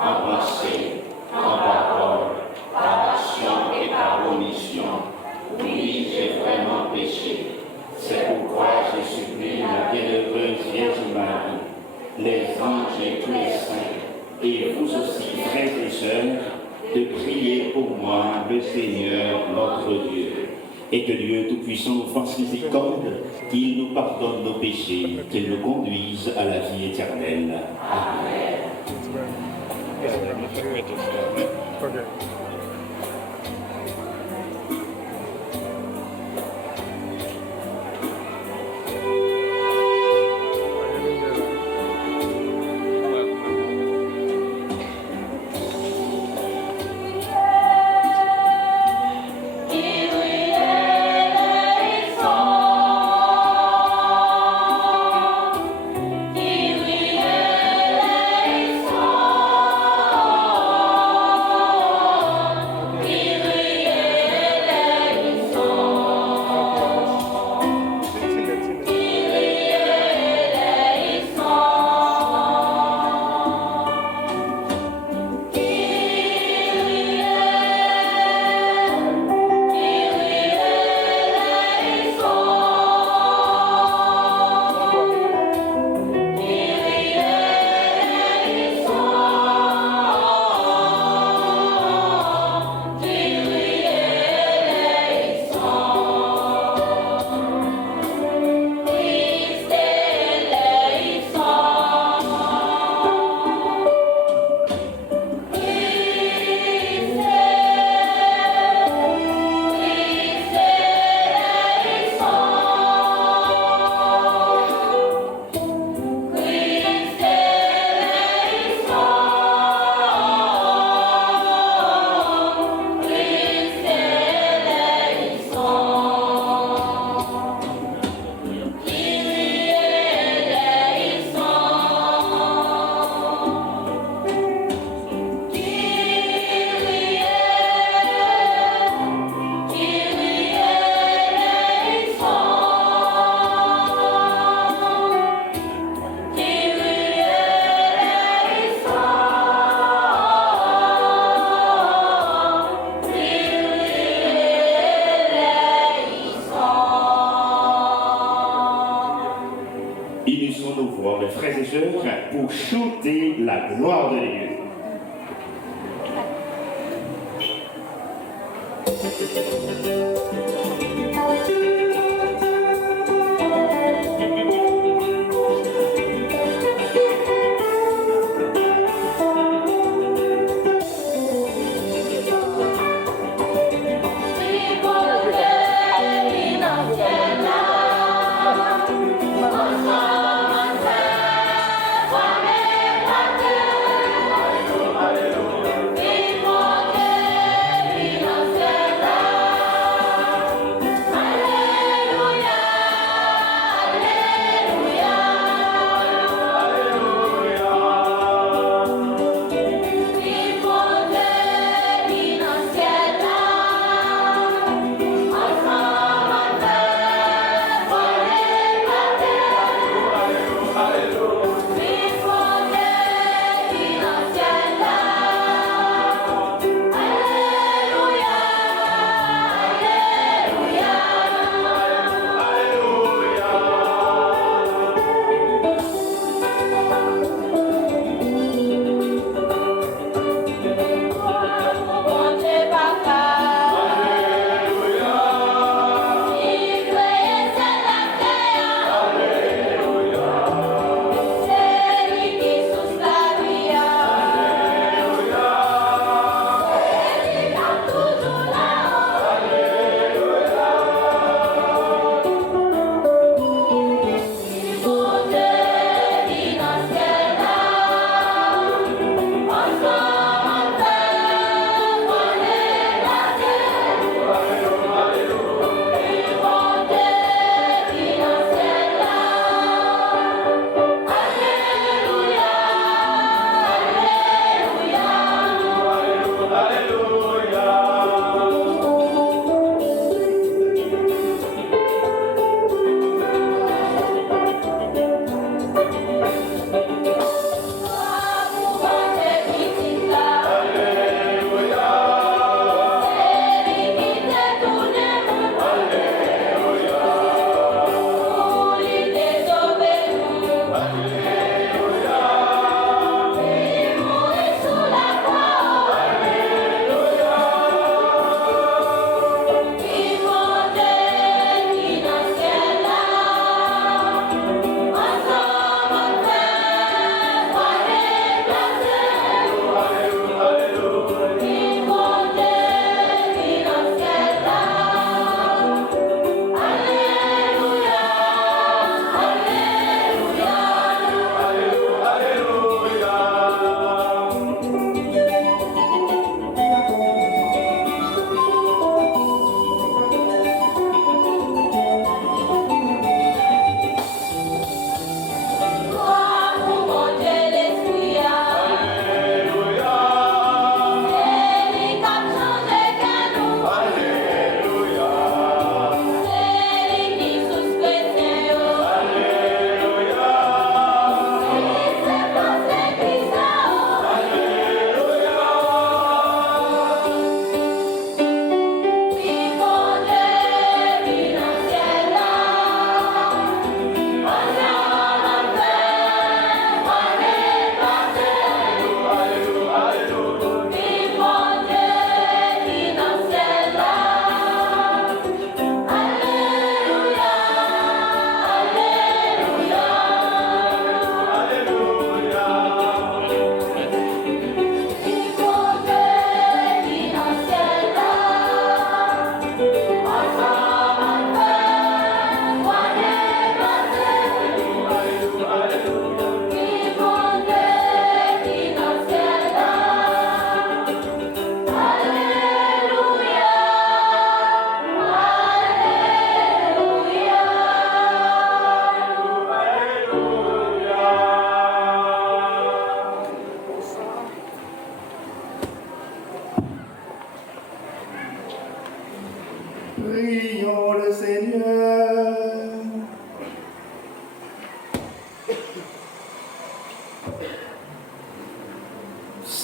en pensée, en parole, par action et par omission. Oui, j'ai vraiment péché. C'est pourquoi je supplie la bienheureuse Vierge Marie, les anges et tous les saints, et vous aussi, frères et sœurs, de prier pour moi, le Seigneur, notre Dieu. Et que Dieu Tout-Puissant nous fasse miséricorde, qu'il nous pardonne nos péchés, qu'il nous conduise à la vie éternelle. Amen. Frères et sœurs, pour chanter la gloire de Dieu.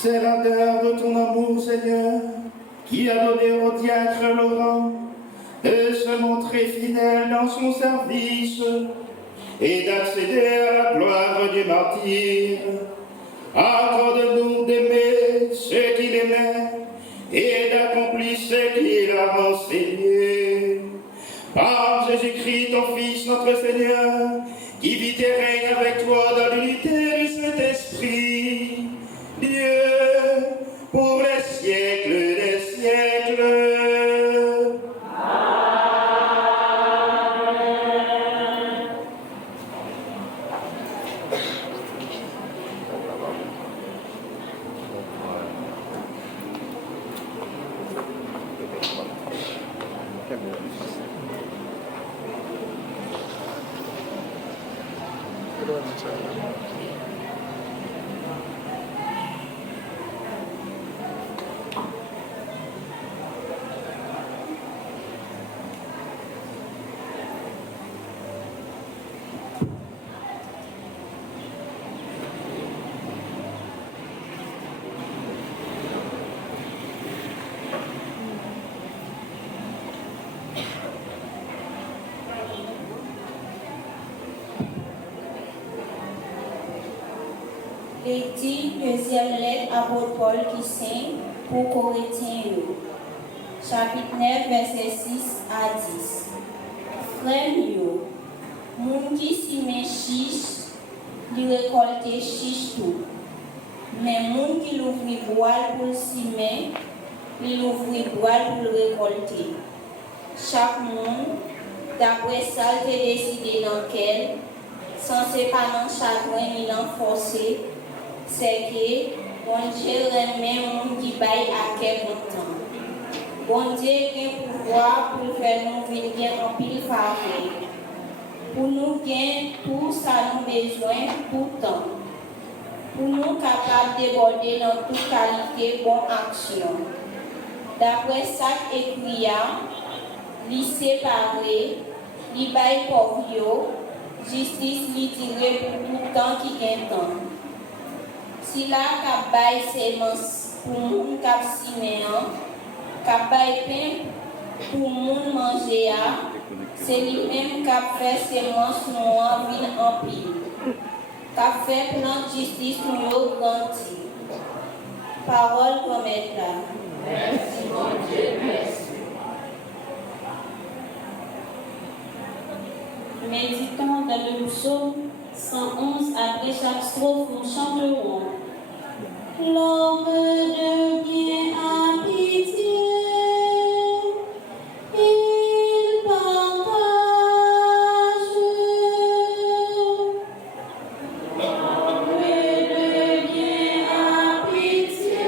C'est l'ardeur de ton amour, Seigneur, qui a donné au diacre Laurent de se montrer fidèle dans son service et d'accéder à la gloire du martyr. Accorde-nous d'aimer ceux qu'il aimait et d'accomplir ce qu'il a enseigné. Par Jésus-Christ, ton Fils, notre Seigneur, qui vit et règne avec toi dans l'unité du Saint-Esprit, Dieu, pour les siècles des siècles. Lecture deuxième lettre apôtre Paul qui signe pour Corinthiens, chapitre 9, verset 6 à 10. Frère yo, moun qui sime chiche, li récolte chiche tout. Mais moun qui l'ouvri boile pour le simer, li l'ouvri boile pour le récolter. Chaque monde, d'après ça, te décidé dans quel, sans séparer chagrin ni l'enforcer, c'est que bon Dieu remet monde qui baille à quel temps. Bon Dieu a un pouvoir pour faire nous venir en pile faveur. Pour nous gagner tout ça nous besoin tout temps. Pour nous capables de déborder dans toute qualité bonne action. D'après ça écrit, li séparé, li baille pour yo, justice li tiré pour tout temps qui gagne temps. Si la kap bay semence pour moun kap siméan, kap bay pain pour moun manger, c'est lui-même kap fait semence noire vin en pile. Kap fait plan justice nous yo grandi. Parole comme est là. Merci mon Dieu, merci. Méditons dans le psaume 111 après chaque strophe, nous chanterons. L'homme devient à pitié, il partage. L'homme devient à pitié,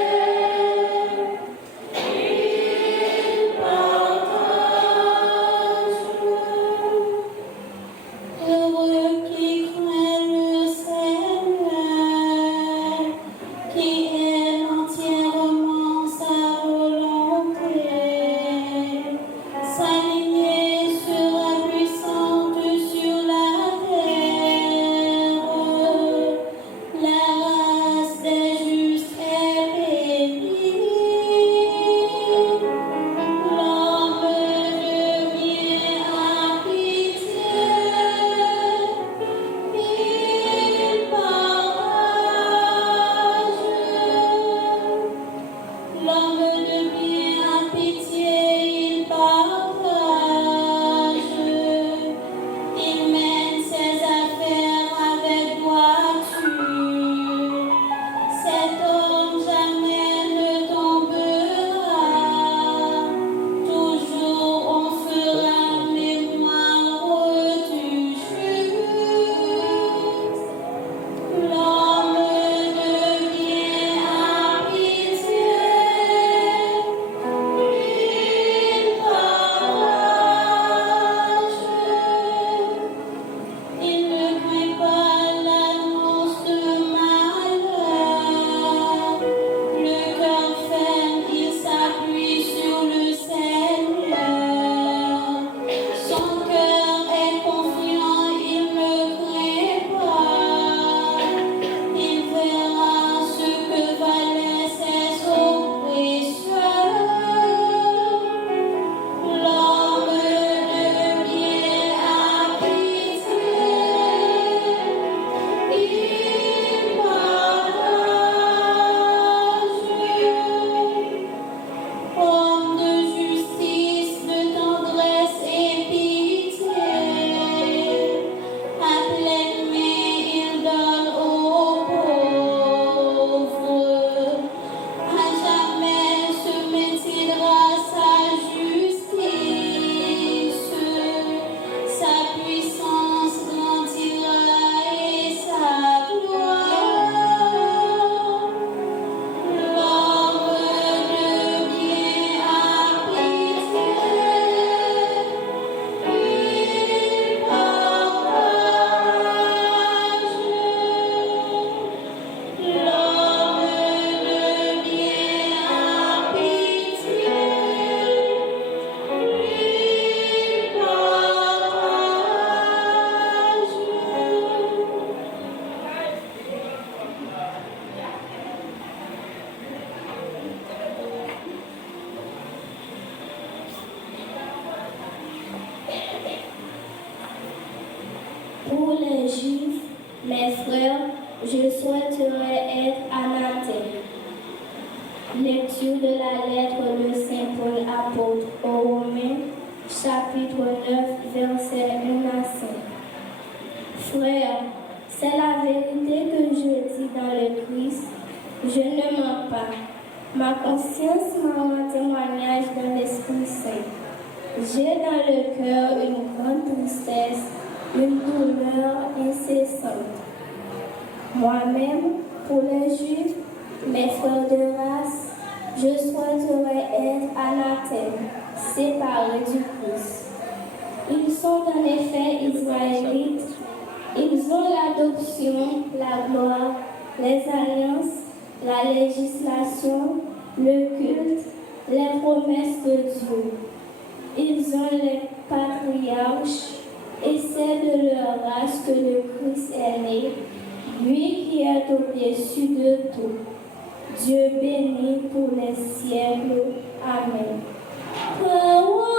il partage. Heureux qui craint le Seigneur, qui est entier. cœur, je souhaiterais être anathème. Lecture de la lettre de Saint Paul apôtre aux Romains, chapitre 9, versets 1 à 5. Frères, c'est la vérité que je dis dans le Christ, je ne mens pas. Ma conscience m'a rendu témoignage dans l'Esprit Saint. J'ai dans le cœur une grande tristesse, une douleur incessante. Moi-même, pour les Juifs, mes frères de race, je souhaiterais être anathème, séparé du Christ. Ils sont en effet israélites, ils ont l'adoption, la gloire, les alliances, la législation, le culte, les promesses de Dieu. Ils ont les patriarches, et c'est de leur race que le Christ est né, lui qui est au-dessus de tout. Dieu béni pour les siècles. Amen. Parole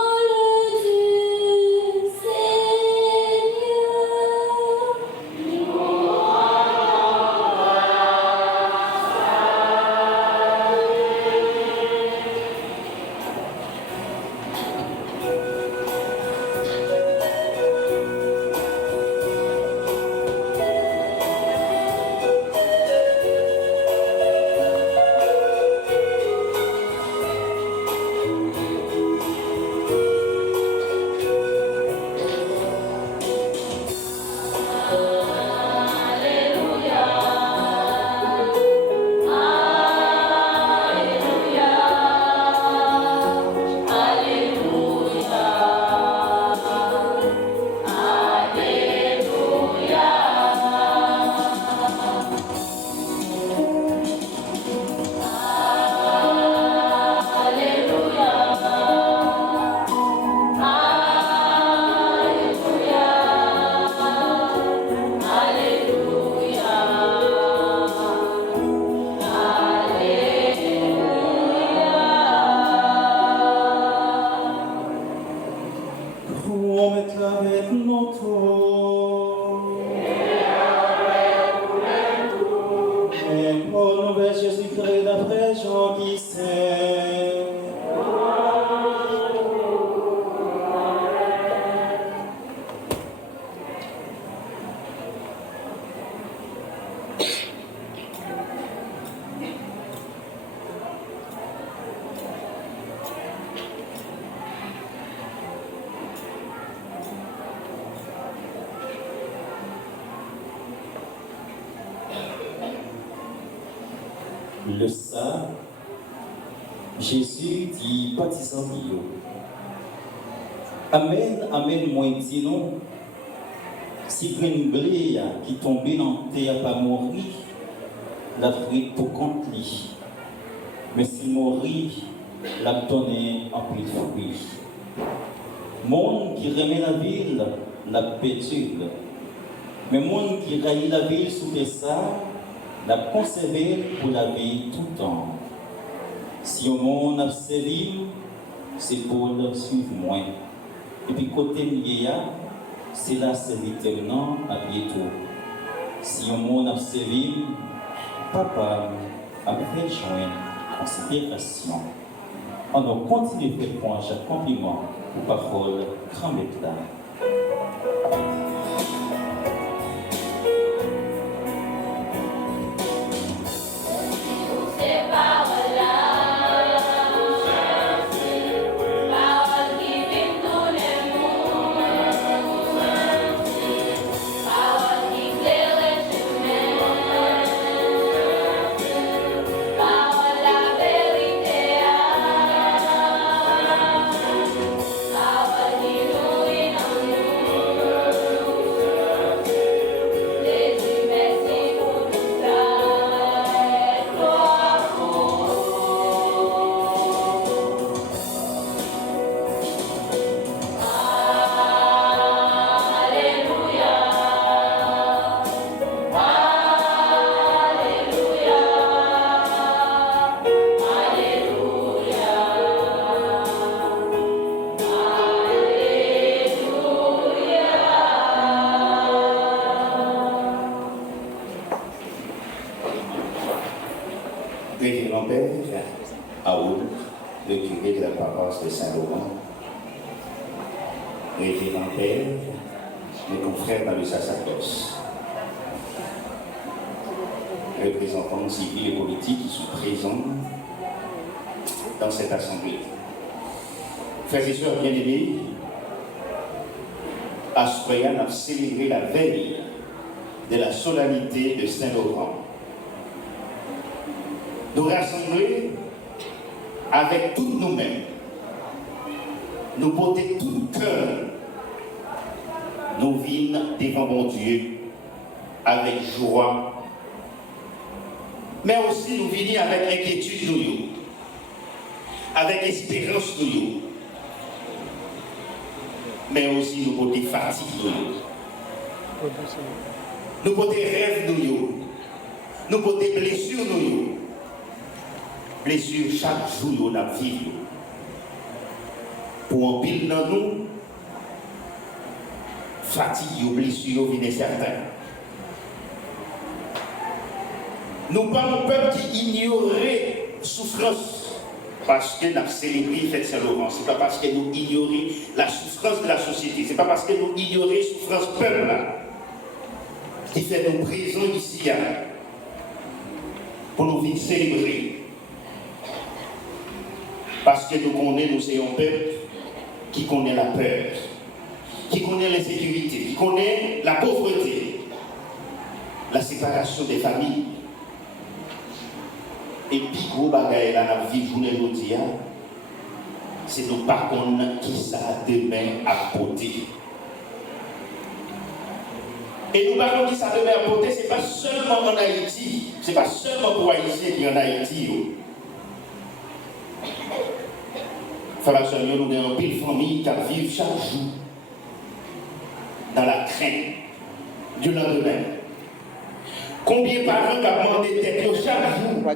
du Seigneur. Le ça, Jésus dit baptisant Dio. Amen, amen, moi dis non. Si une blé qui tombait dans la terre pas mourir, la frite pour contre lui. Mais si mourir, la donner en plus de fruits. Monde qui remet la ville, la pétule. Mais monde qui raillit la ville sous les ça, la conserver pour la vie tout le temps. Si au monde a servi, c'est pour le suivre moins. Et puis côté lié, c'est la serviteur à bientôt. Si au monde a servi, papa a fait joindre considération. On a continué de faire point chaque compliment aux paroles grand éclat. Parole Révérend Père Aoul, le curé de la paroisse de Saint-Laurent, Révérend Père, mes confrères dans le sacerdoce, représentants civils et politiques qui sont présents dans cette assemblée. Frères et sœurs bien-aimés, Astroyan a célébré la veille de la solennité de Saint-Laurent. Nous rassembler avec toutes nous-mêmes, nous porter tout cœur, nous vînes devant mon Dieu avec joie, mais aussi nous venons avec inquiétude, nous, avec espérance, nous, mais aussi nous porter fatigue, nous porter rêve, nous porter blessure, blessure chaque jour nous avons vécu. Pour en pile dans nous, fatigue, blessure, viennent certains. Nous pas un peuple qui ignorait souffrance parce que nous avons célébré la fête Saint-Laurent. Ce n'est pas parce que nous ignorons la souffrance de la société. Ce n'est pas parce que nous ignorons la souffrance du peuple qui fait nous présents ici pour nous venir célébrer. Parce que nous connaissons, nous sommes un peuple qui connaît la peur, qui connaît l'insécurité, qui connaît la pauvreté, la séparation des familles. Et puis, gros bagaille là, la vie journée aujourd'hui, c'est nous pas qu'on qui ça demain à porter. Et nous pas qui ça demain à porter, c'est pas seulement en Haïti, c'est pas seulement pour Haïtiens qui en Haïti. Frères et sœurs, nous avons une pile famille qui vivent chaque jour dans la crainte du lendemain. Combien de parents qui ont demandé tête chaque jour?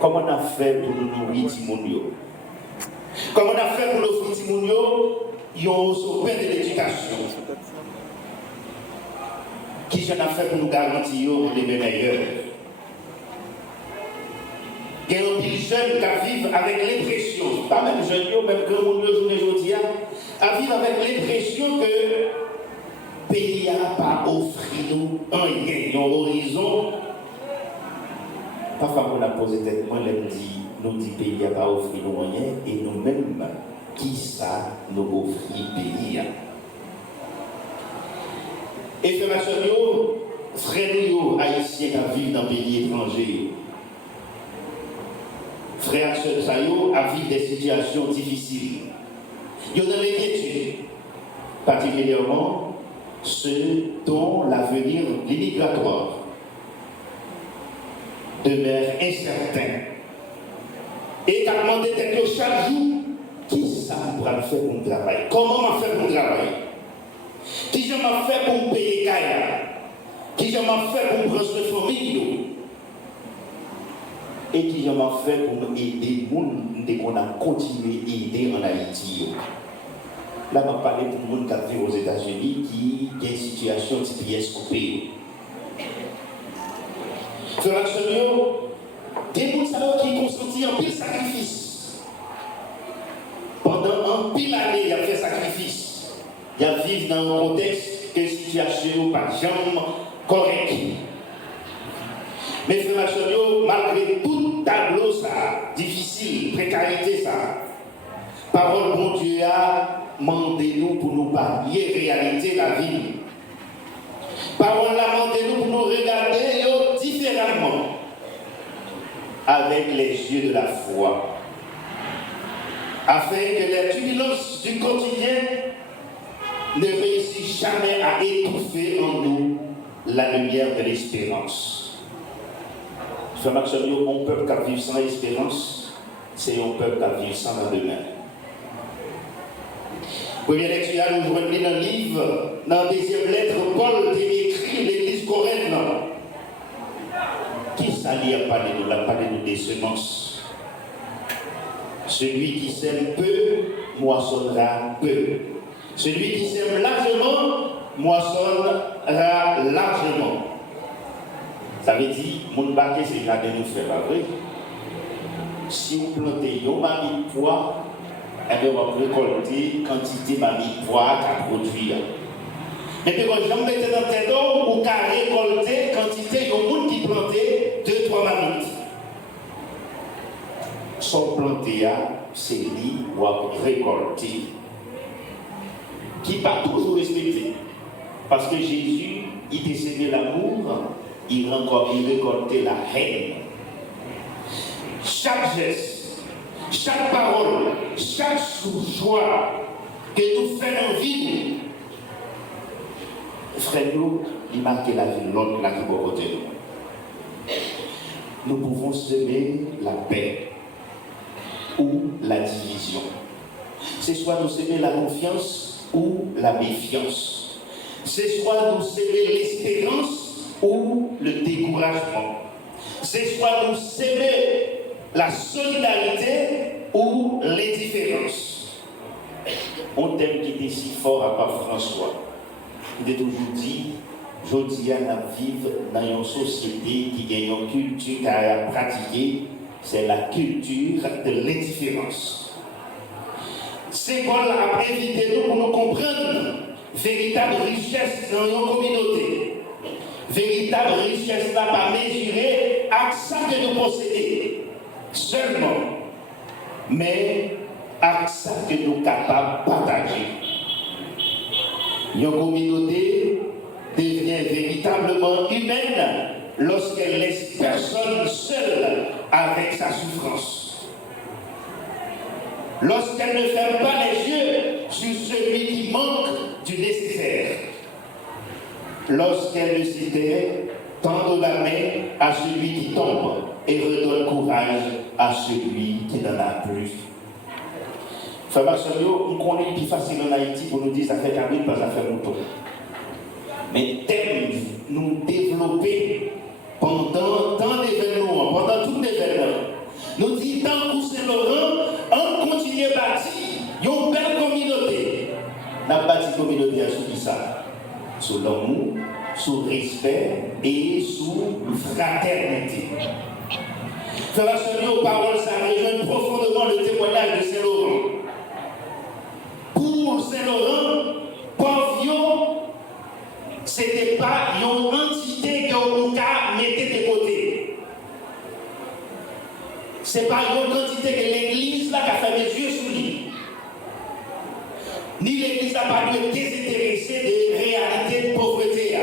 Comment on a fait pour nous nourrir Timonio? Comment on a fait pour nos filles Timonio? Ils ont au pain de l'éducation. Qui j'en a fait pour nous garantir les meilleurs? Il y a un jeune qui vivent avec l'impression, pas même jeunes, même grand monde aujourd'hui, à vivre avec l'impression que le pays n'a pas offert nous un lien, un horizon. Parfois, on a posé tête, moi, nous dit pays n'a pas offert nous rien, et nous-mêmes, qui ça nous offre pays? Et frères et sœurs, haïtiens qui vivent dans des pays étrangers, frères et sœurs, à vivre des situations difficiles. Il y a dans l'inquiétude, particulièrement ceux dont l'avenir immigratoire demeure incertain. Et qu'à demander chaque jour, qui ça va faire pour le travail? Comment on va faire pour le travail? Qui je m'a fait pour me payer Kaya? Qui je m'a fait pour me prendre soin de famille? Et qui m'a fait pour aider les gens qu'on a continué à aider en Haïti. Là, je vais parler pour les gens qui vivent aux États-Unis qui ont une situation de pièce au pays. Frères et sœurs, des gens qui ont consenti un pile sacrifice. Pendant un pile d'années, ils ont fait sacrifice. Ils vivent dans un contexte de situation pas jamais correcte. Mais frères et sœurs, malgré tout tableau ça, difficile, précarité ça, parole bon Dieu a demandé nous pour nous parler réalité de la vie. Parole a demandé nous pour nous regarder différemment avec les yeux de la foi, afin que les turbulences du quotidien ne réussissent jamais à étouffer en nous la lumière de l'espérance. Frères et sœurs, un peuple qui vit sans espérance, c'est un peuple qui vit sans lendemain. Première lecture, nous voyons dans le livre, dans la deuxième lettre, Paul écrit l'église Corinthe. Qui s'allie à parler de la parler de des semences? Celui qui sème peu, moissonnera peu. Celui qui sème largement, moissonnera largement. Ça veut dire, mon baquet, c'est là de nous faire la vraie. Si vous plantez un mami poids, eh bien, on va récolter quantité de poids qu'à produire. Mais puis, quand je mets dans le tête d'eau, on va récolter quantité de monde qui plantait 2-3 mamies. Son planté, c'est lui ou à récolter. Qui pas toujours respecté. Parce que Jésus, il décédait l'amour, il récoltait la haine. Chaque geste, chaque parole, chaque choix que nous faisons vivre, frère, nous, il marque la vie de l'autre là qui va côté nous. Nous pouvons semer la paix ou la division. C'est soit nous semer la confiance ou la méfiance. C'est soit nous semer l'espérance ou le découragement. C'est soit nous semer la solidarité ou l'indifférence. Un thème qui était si fort à part François. Il est toujours dit, je dis à vivre dans une société qui a une culture à pratiquer, c'est la culture de l'indifférence. C'est Paul a invité nous pour nous comprendre véritable richesse dans une communauté. Véritable richesse n'a pas mesuré à ça que nous possédons seulement, mais à ça que nous sommes capables de partager. Une communauté devient véritablement humaine lorsqu'elle laisse personne seule avec sa souffrance. Lorsqu'elle ne ferme pas les yeux sur celui qui manque du nécessaire. Lorsqu'elle ne s'était tendre la main à celui qui tombe et redonne courage à celui qui n'en a plus. Frère Marcelio, on connaît plus facile en Haïti pour nous dire ça fait Camille, pas ça fait Mouton. Mais thème nous développer pendant tant d'événements, pendant tout l'événement, nous dit tant que Saint-Laurent, on continue à bâtir une belle communauté. On a bâti une communauté sous ça, sous l'amour, sous respect et sous fraternité. Frère Marcelio, paroles, ça rejoint profondément le témoignage de Saint-Laurent. Pour Saint-Laurent, Pauvio, ce n'était pas une entité que on mettait de côté. Ce n'est pas une entité que l'Église là, qui a fait des yeux sur lui. Ni l'Église n'a pas dû être désintéressée des réalités de pauvreté.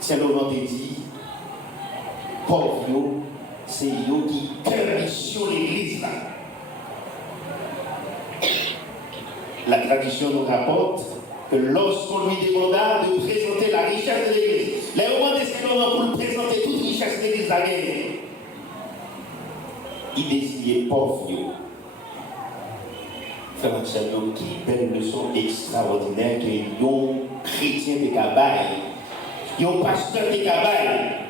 Saint-Laurent te dit, Pauvio, c'est eux qui permission l'Église là. La tradition nous rapporte que lorsqu'on lui demanda de présenter la richesse de l'Église, les rois de Saint-Laurent pour lui présenter toute richesse de l'Église à gagner, il désignait pauvre. Frère Marcello, qui belle leçon extraordinaire que un chrétien de Cabaye, un pasteur de Cabaye,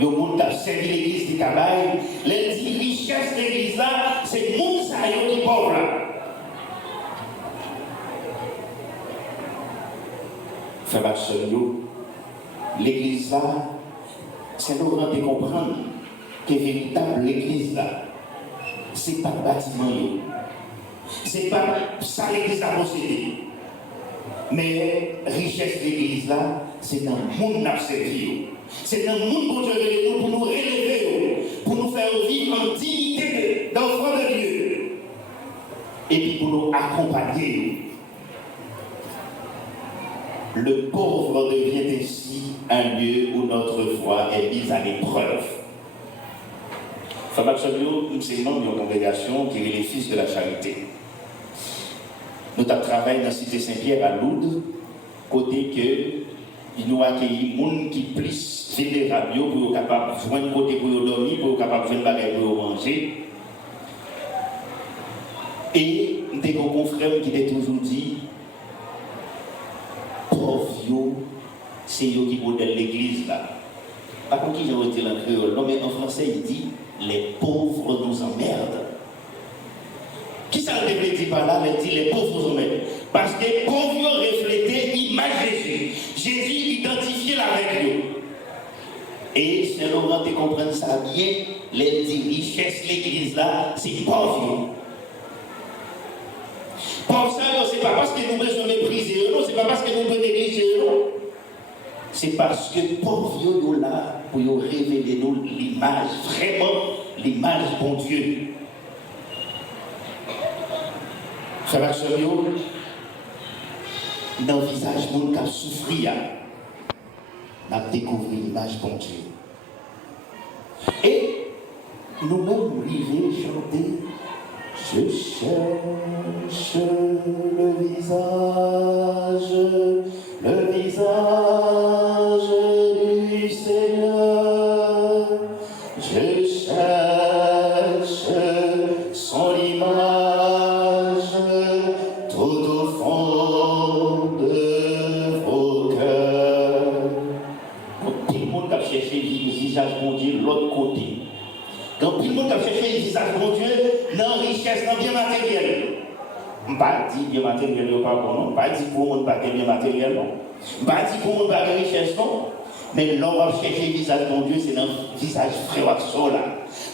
un monde qui a servi l'Église de Cabaye, les richesses de l'Église là, c'est le monde qui est pauvre là. Frère Marcello, l'église là, c'est Laurent de comprendre que véritable l'église là, c'est pas le bâtiment, c'est pas ça l'église a possédé. Mais richesse de l'église là, c'est dans le monde n'a servi. C'est dans le monde qu'on Dieu pour nous relever, pour nous faire vivre en dignité d'enfants de Dieu. Et puis pour nous accompagner. Le pauvre devient ainsi un lieu où notre foi est mise à l'épreuve. Frère Marcello, c'est le nom d'une congrégation qui est les Fils de la Charité. Nous travaillons dans la cité Saint-Pierre à Lourdes, côté que nous accueillons des gens qui sont plus vulnérables pour être capables de joindre côté pour dormir, pour être capables de faire des pour manger. Et nous avons un confrère qui a toujours dit, pauvres, c'est eux qui modèlent l'église là. Par contre, qui j'ai dit en créole, non mais en français il dit, les pauvres nous emmerdent. Qui ça veut dire par là, il dit les pauvres nous emmerdent. Parce que pauvres reflétaient l'image de Jésus. Jésus identifiait la Saint-Laurent te comprendre ça bien, les richesses l'église là, c'est pauvre. Pauvre ça, c'est pas parce que nous devons mépriser, non, c'est pas parce que nous devons négliger, non. C'est parce que pauvre yo là pour nous révéler nous l'image, vraiment l'image bon Dieu. Frère Sorio, dans le visage monde qui a souffert, on a découvert l'image bon Dieu. Et nous-mêmes, arrivons chanter. Je cherche le visage du Seigneur. Je cherche son image tout au fond de vos cœurs. Tout le monde a cherché le visage de Dieu de l'autre côté. Donc, tout le monde a cherché le visage de Dieu dans la richesse, dans le bien matériel. Je ne vais pas dire bien matériel, je ne vais pas dire pour le monde pas bien matériel, non. Je ne vais pas dire pour le monde pas de richesse, non. Mais l'homme va chercher le visage de Dieu, c'est dans le visage frère là.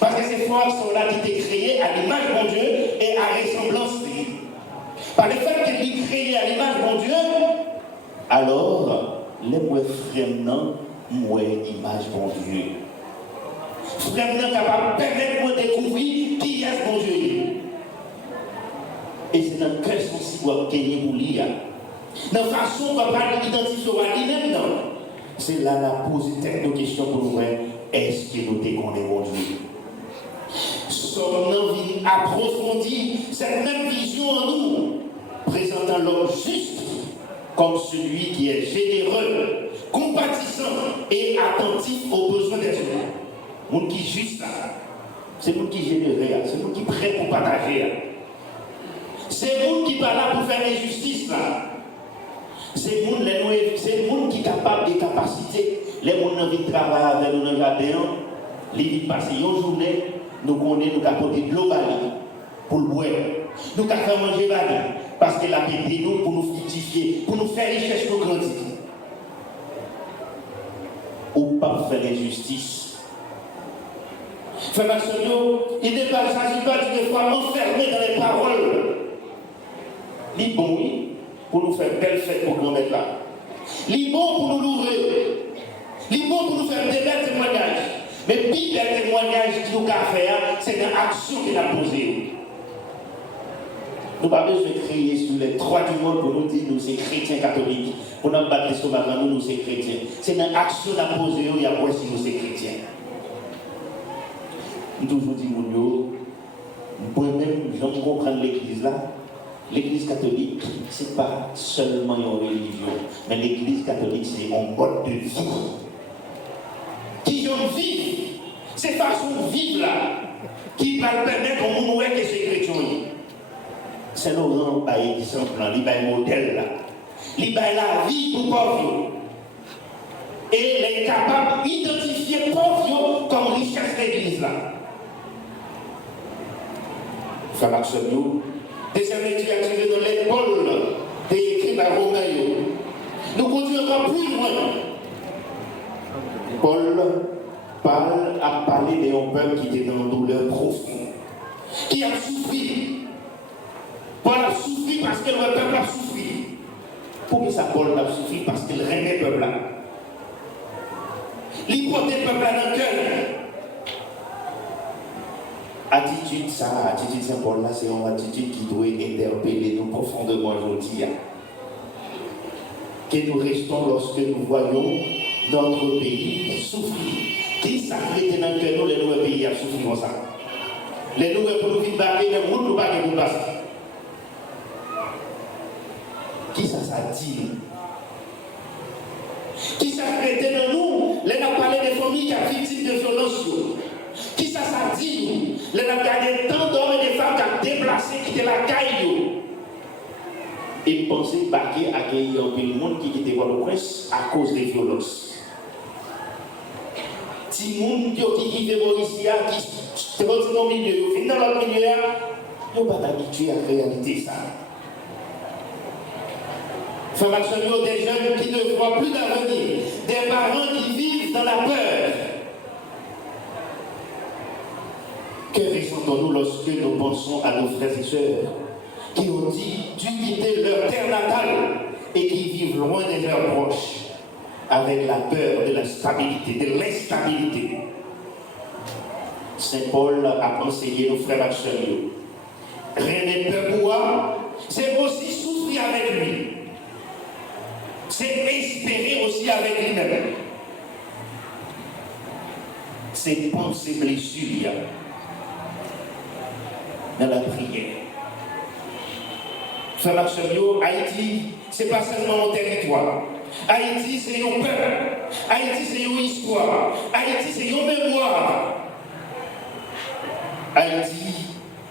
Parce que c'est frère là qui t'est créé à l'image de Dieu et à ressemblance de lui. Par le fait qu'il est créé à l'image de Dieu, alors, les moins frères, moins image de Dieu. Frère n'est capable de permettre de découvrir qui est mon Dieu. Et c'est dans le cœur sensible qu'on gagne pour lui. Dans la façon qu'on va identifier à lui-même, non. C'est là la poser telle question pour nous voir, est-ce que nous déconnons mon Dieu? Sommes-nous envie d'approfondir cette même vision en nous, présentant l'homme juste comme celui qui est généreux, compatissant et attentif aux besoins des autres. Monde qui est juste là, c'est le monde qui est généreux, c'est le monde qui est prêt pour partager. C'est le monde qui n'est pas là pour faire l'injustice là. C'est le monde qui est capable des capacités. Les gens qui ont envie de travailler avec nous dans le jardin, les vies passer une journée, nous connaissons, nous apporter de l'eau pour le boire. Nous avons fait manger parce que la Bible nous pour nous fructifier, pour nous faire richesse pour grandir. Ou pas faire l'injustice. Frère Maxonio, il ne s'agit pas d'une fois enfermé dans les paroles. Il est bon, oui, pour nous faire belle fête pour qu'on mette là. Il est bon pour nous louer. Il est bon pour nous faire des belles témoignages. Mais puis les témoignages que nous avons fait, c'est une action qu'il a posée. Nous n'avons pas besoin de crier sur les trois du monde pour nous dire nous sommes chrétiens catholiques. Pour nous battre l'estomac, nous sommes chrétiens. C'est une action à poser, il y a quoi si nous sommes chrétiens. Je toujours dit, moi-même, je comprends l'église là. L'église catholique, ce n'est pas seulement une religion, mais l'église catholique, c'est un mode de vie. Qui ont vivre, c'est façon de vivre là, qui va permettre au monde que c'est chrétien. C'est Laurent, par exemple, il y a un modèle là. Il y a la vie pour pauvres. Et il est capable d'identifier pauvres comme richesse de l'église là. Frère Maxonio, deuxième lecture attirée dans l'épaule des écrits à Romain. Nous continuons encore plus loin. Paul a parlé d'un peuple qui était dans une douleur profonde, qui a souffert. Paul a souffert parce que le peuple a souffert. Pourquoi ça Paul a souffert? Parce qu'il aimait le peuple là. Il portait le peuple là dans le cœur. Attitude Saint-Paul là, c'est une attitude qui doit interpeller nous profondément aujourd'hui. Que nous restons lorsque nous voyons notre pays souffrir. Qui s'arrête dans le cœur nous, les nouveaux pays à souffrir comme ça? Les nouveaux pour nous vivre barrer, les routes nous barrer pour passer. Qui ça dit? Qui s'arrête dans nous? Les n'a parlé des familles qui ont victimes de violence. Qui ça dit? Les n'a gagné tant d'hommes et de femmes qui ont déplacé, qui étaient la caille. Et penser baquer accueillir un monde qui était dans le prince à cause des violences. Si monde qui vit ici, qui se retrouve dans le milieu, qui vit dans l'autre milieu, ils ne sont pas habitués à la réalité ça. Frère Maxonio, des jeunes qui ne voient plus d'avenir, des parents qui vivent dans la peur, Que ressentons-nous lorsque nous pensons à nos frères et sœurs qui ont dû quitter leur terre natale et qui vivent loin de leurs proches avec la peur de l'instabilité, de l'instabilité? Saint Paul a enseigné nos frères et sœurs. Rien n'est peur pour moi, c'est aussi souffrir avec lui. C'est espérer aussi avec lui-même. C'est penser blessures dans la prière. Frère Marcelio, Haïti, ce n'est pas seulement un territoire. Haïti, c'est une peur. Haïti, c'est une histoire. Haïti, c'est une mémoire. Haïti,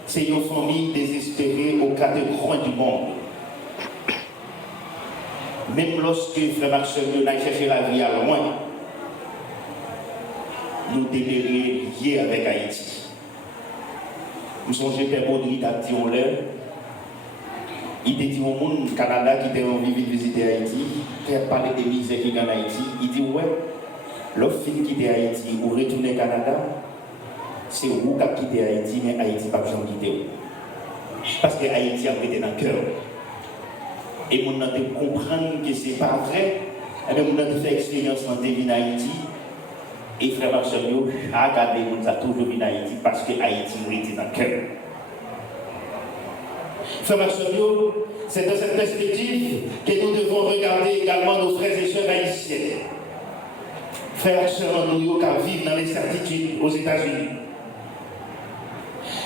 c'est une famille désespérée aux quatre coins du monde. Même lorsque Frère Marcelio a cherché la vie à loin, nous demeurions liés avec Haïti. Nous sommes Père Baudry qui ont l'air. Il dit au monde Canada qui était envie de visiter Haïti, qui a parlé des misères qui sont en Haïti. Il dit ouais, l'autre fille qui était Haïti ou retourner au Canada, c'est vous qui avez quitté Haïti, mais Haïti n'a pas besoin de quitter. Parce que Haïti a été dans le cœur. Et nous devons comprendre que ce n'est pas vrai. Et bien, nous avons fait expérience en devine Haïti. Et frère Marcelio, regardez, nous avons toujours vu Haïti parce que Haïti était dans le cœur. Frère Marcelio, c'est dans cette perspective que nous devons regarder également nos frères et sœurs haïtiens. Frères et sœurs en New York qui vivent dans l'incertitude aux États-Unis.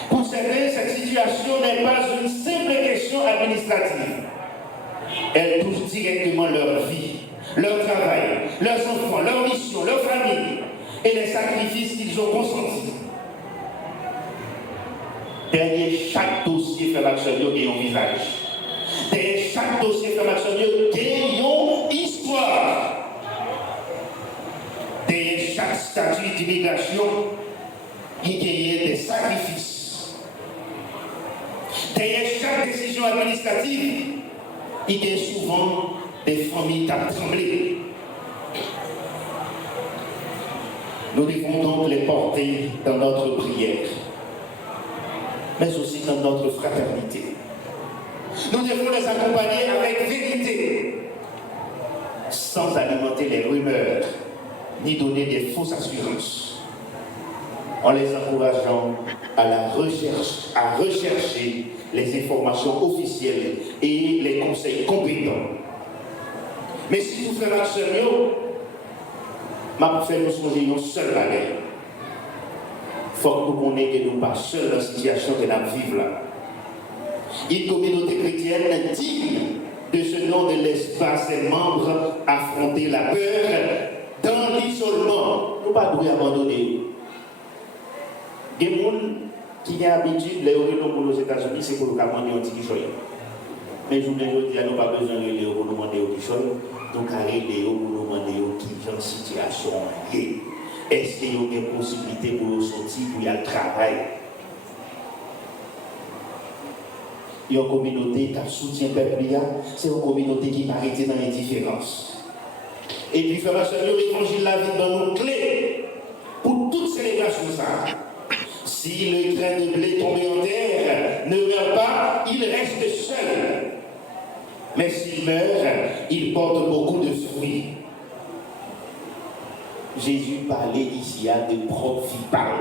Pour certains, cette situation n'est pas une simple question administrative. Elle touche directement leur vie, leur travail, leurs enfants, leur mission, leur famille et les sacrifices qu'ils ont consentis. Derrière chaque dossier, Frère Marcelio, il y a un visage. Derrière chaque dossier, Frère Marcelio, il y a une histoire. Derrière chaque statut d'immigration, il y a des sacrifices. Derrière chaque décision administrative, il y a souvent des familles qui ont tremblé. Nous devons donc les porter dans notre prière, mais aussi dans notre fraternité. Nous devons les accompagner avec vérité, sans alimenter les rumeurs, ni donner des fausses assurances, en les encourageant à rechercher les informations officielles et les conseils compétents. Mais si vous faites Marcelio, m'a fait nous songer une seule bagarre. Il faut que nous connaissions que nous ne sommes pas seuls dans la situation que nous vivons là. Une communauté chrétienne digne de ce nom ne laisse pas ses membres affronter la peur dans l'isolement. Nous ne pouvons pas abandonner. Il y a des gens qui ont l'habitude, les pour aux États-Unis, c'est pour nous demander un petit choix. Mais je vous dis, nous n'avons pas besoin de les pour nous demander un petit choix. Donc, arrêtez pour nous demander qui est en situation. Est-ce qu'il y a une possibilité pour sortir, pour y aller travailler? Il y a une communauté qui soutient le peuple, c'est une communauté qui paraît dans l'indifférence. Et puis, frère Marcelio, l'évangile la vie dans nos clés pour toute célébration ça. Si le grain de blé tombé en terre ne meurt pas, il reste seul. Mais s'il meurt, il porte beaucoup de fruits. Jésus parlait ici de profipal.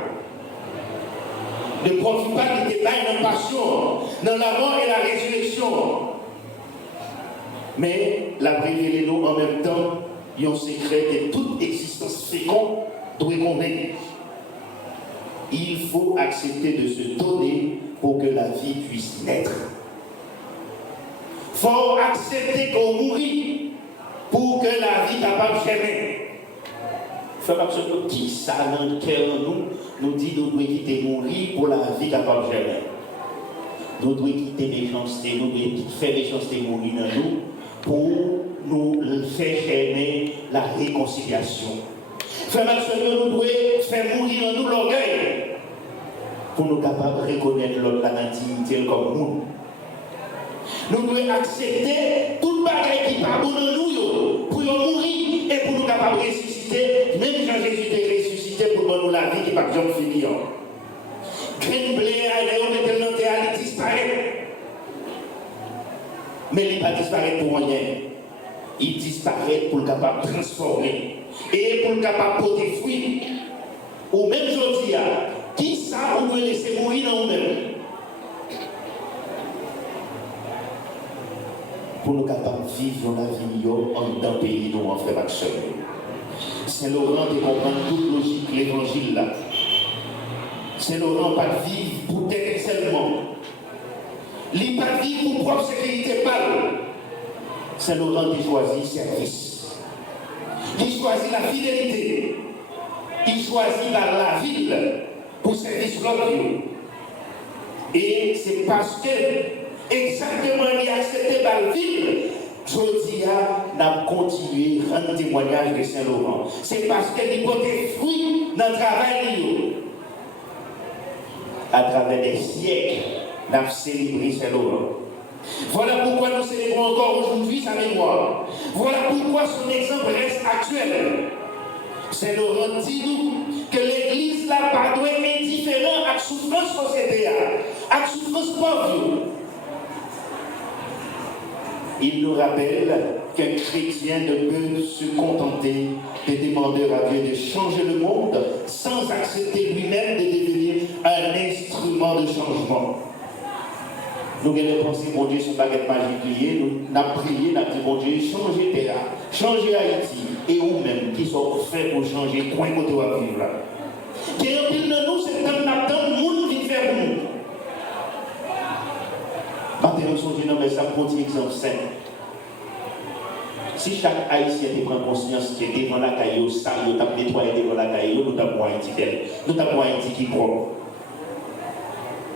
Le profipal n'était pas une passion dans la mort et la résurrection. Mais la révélé nous en même temps, il y a un secret que toute existence féconde doit connaître. Il faut accepter de se donner pour que la vie puisse naître. Il faut accepter qu'on mourit pour que la vie capable jamais. Frère absolument qui ça dans le cœur nous dit nous devons quitter mourir pour la vie capable jamais. Nous devons quitter méchanceté, nous devons faire méchanceté mourir dans nous pour nous faire germer la réconciliation. Frère absolument nous devons faire mourir en nous l'orgueil pour nous capables de reconnaître l'autre la intimité comme nous. Nous devons accepter toute bagaille qui part pour nous pour mourir et pour nous capables de ressusciter. Même Jean-Jésus est ressuscité pour nous la vie qui ne va jamais finir. Grain blé, on met dans le terre, il disparaît. Mais il ne va pas disparaître pour rien. Il disparaît pour le capable de transformer. Et pour le capable de porter fruit. Ou même aujourd'hui, qui ça on veut laisser mourir dans nous-mêmes? Pour nous capables de vivre dans la vie en dans le pays nous en frère et sœur. Saint-Laurent de comprendre toute logique l'évangile là. Saint-Laurent pas vivre pour terre seulement. Il pas vivre pour propre sécurité mal. Saint-Laurent a choisi service. Il choisit la fidélité. Il choisit la ville pour service l'autre. Et c'est parce que exactement il a accepté la ville. Jodi a continué à rendre témoignage de Saint-Laurent. C'est parce qu'il porte fruit dans le travail. À travers des siècles, nous avons célébré Saint-Laurent. Voilà pourquoi nous célébrons encore aujourd'hui sa mémoire. Voilà pourquoi son exemple reste actuel. Saint-Laurent dit nous que l'Église n'a pas doit être indifférente à la souffrance sociétale, à la souffrance pauvre. Il nous rappelle qu'un chrétien ne peut se contenter de demander à Dieu de changer le monde sans accepter lui-même de devenir un instrument de changement. Nous avons pensé, mon Dieu, sur baguette magique, nous avons prié, nous avons dit, mon Dieu, changez Terre, changez Haïti, et vous-même qui sont faits pour changer, point côté à vivre là. Qui est en pile de nous, c'est comme nous avons le monde qui fait pour nous. Maintenant, nous sommes mais ça continue exemple simple. Si chaque Haïtien prend conscience que devant la caillou, ça, nous avons nettoyé devant la caillou, nous avons Haïti belle, nous avons Haïti qui propre.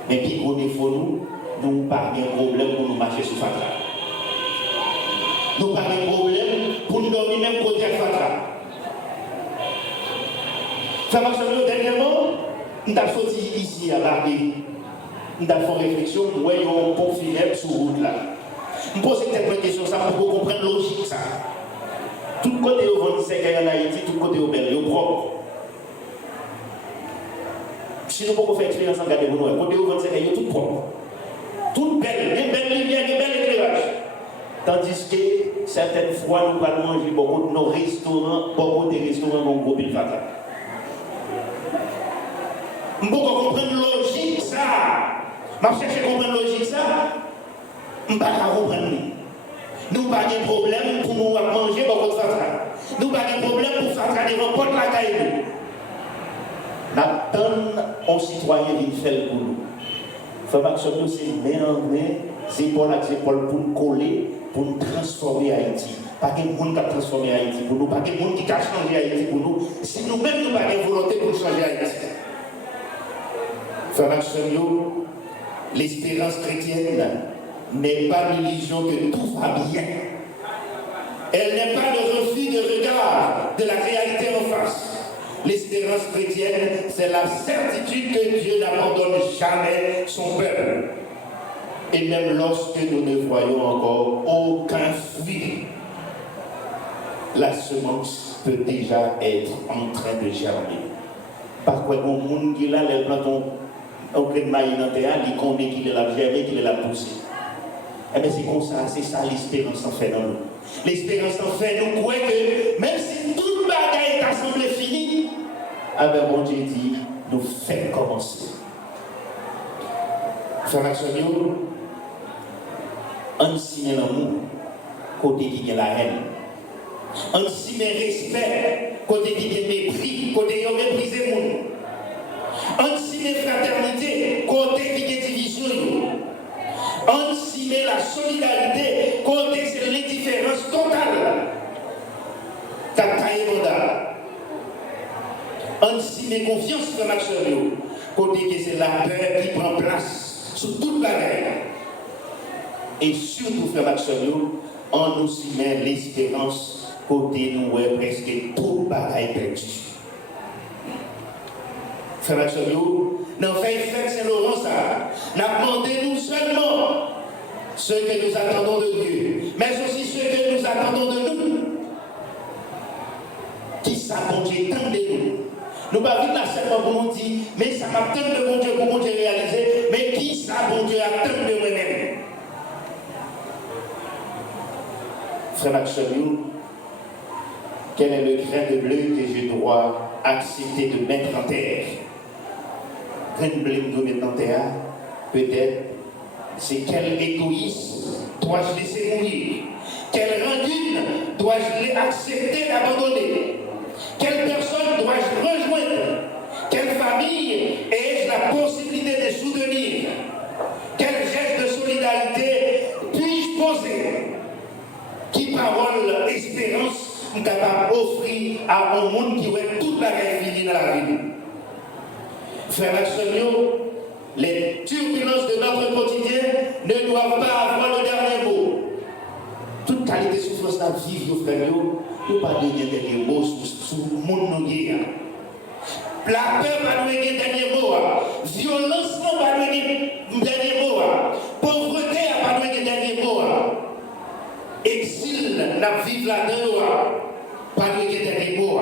Mais puis, gros défaut, nous n'avons pas de problème pour nous marcher sur Fatra. Nous n'avons pas de problème pour nous dormir même côté à Fatra. Ça marche dernièrement, nous avons sorti ici à Barbie. Nous avons fait une réflexion, nous voyons un pont funèbre sur route là. Je pose cette question ça pour vous comprendre la logique ça. Tout côté au vent en Haïti, tout côté au bel, au propre. Si nous pouvons faire expérience en garder pour nous, côté au vent il y a tout propre. Tout belle, une belle lumière, un bel éclairage. Tandis que certaines fois, nous allons manger beaucoup de nos restaurants, beaucoup de restaurants dans le groupe Ilfata. Nous pouvons comprendre la logique ça. Je cherche à comprendre la logique ça. Je ne peux pas comprendre. Nous n'avons pas de problème pour nous manger beaucoup de Fatra. Nous n'avons pas de problème pour Fatra devant porte la caille. Nous attendons un citoyen qui fait pour nous. Frère Maxime, c'est main en main, c'est épaule à épaule pour nous coller, pour nous transformer Haïti. Pas de monde qui a transformé Haïti pour nous, pas de monde qui a changé Haïti pour nous. Si nous-mêmes nous n'avons pas de volonté pour changer Haïti. Frère Maxime, l'espérance chrétienne n'est pas l'illusion que tout va bien. Elle n'est pas le refus de regard de la réalité en face. L'espérance chrétienne, c'est la certitude que Dieu n'abandonne jamais son peuple. Et même lorsque nous ne voyons encore aucun fruit, la semence peut déjà être en train de germer. Par quoi, le monde qui a les plantons, on crée de maïs dans le terrain, il connaît qu'il est la germer, qu'il est la poussée. Eh bien, c'est comme ça, c'est ça l'espérance en fait dans nous. L'espérance en fait, nous croyons que même si tout le bagage est assemblé fini, ah ben bon Dieu dit, nous fait commencer. Frère Maxime, on signe l'amour, côté qui a la haine. On signe respect, côté qui a mépris, côté qui a méprisé le monde. On signe fraternité, côté qui a division. On signe la solidarité, côté c'est l'indifférence totale. On signe confiance dans l'action, côté que c'est la peur qui prend place sur toute la guerre. Et surtout, frère Maxime, on nous signe l'espérance, côté nous est presque tout bagaille perdu. Frère Maxime, dans fête Saint-Laurent, n'a demandé nous seulement ce que nous attendons de Dieu, mais aussi ce que nous attendons de nous. Qui ça, bon Dieu, tant de nous. Nous ne pas vite là seulement pour nous dire, mais ça m'attend de bon Dieu pour bon Dieu réaliser, mais qui ça bon Dieu attend de moi-même? Frère Maxime, quel est le grain de bleu que je dois accepter de mettre en terre? Grain de bleu que je dois mettre en terre, peut-être, c'est quel égoïsme dois-je laisser mourir? Quelle rancune dois-je accepter d'abandonner? Quelle personne dois-je rejoindre? Quelle famille ai-je la possibilité de soutenir? Quel geste de solidarité puis-je poser? Qui parole, espérance, nous capable d'offrir à un monde qui voit toute la réalité dans la vie? Frères et sœurs, les turbulences de notre quotidien ne doivent pas avoir le dernier mot. Toute qualité de souffrance dans la vie, frères, ne pas donner dernier mot sur le monde. La peur va nous donner dernier mot. Violence ne va nous donner dernier mot. Pauvreté va nous donner dernier mot. Exil, la vie là-dedans, pas nous donner dernier mot.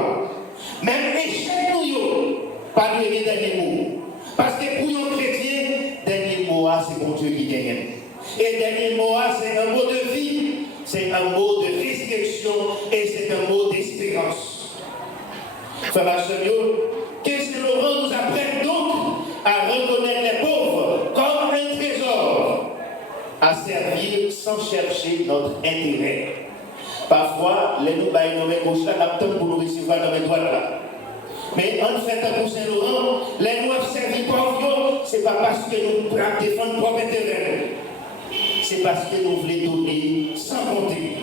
Même échec, nous, pas nous donner dernier mot. Parce que pour les chrétiens, dernier mot, c'est bon Dieu qui gagne. Et dernier mot, c'est un mot de vie, c'est un mot de résurrection et c'est un mot d'espérance. Frère Seigneur, que Saint-Laurent nous apprenne donc à reconnaître les pauvres comme un trésor, à servir sans chercher notre intérêt. Parfois, les nous baillons dans mes gauches là, nous pour nous recevoir dans mes droites là. Mais en fait, pour Saint-Laurent, les noirs servis pauvres, ce n'est pas parce que nous voulons défendre notre intérêt. C'est parce que nous voulons donner sans compter.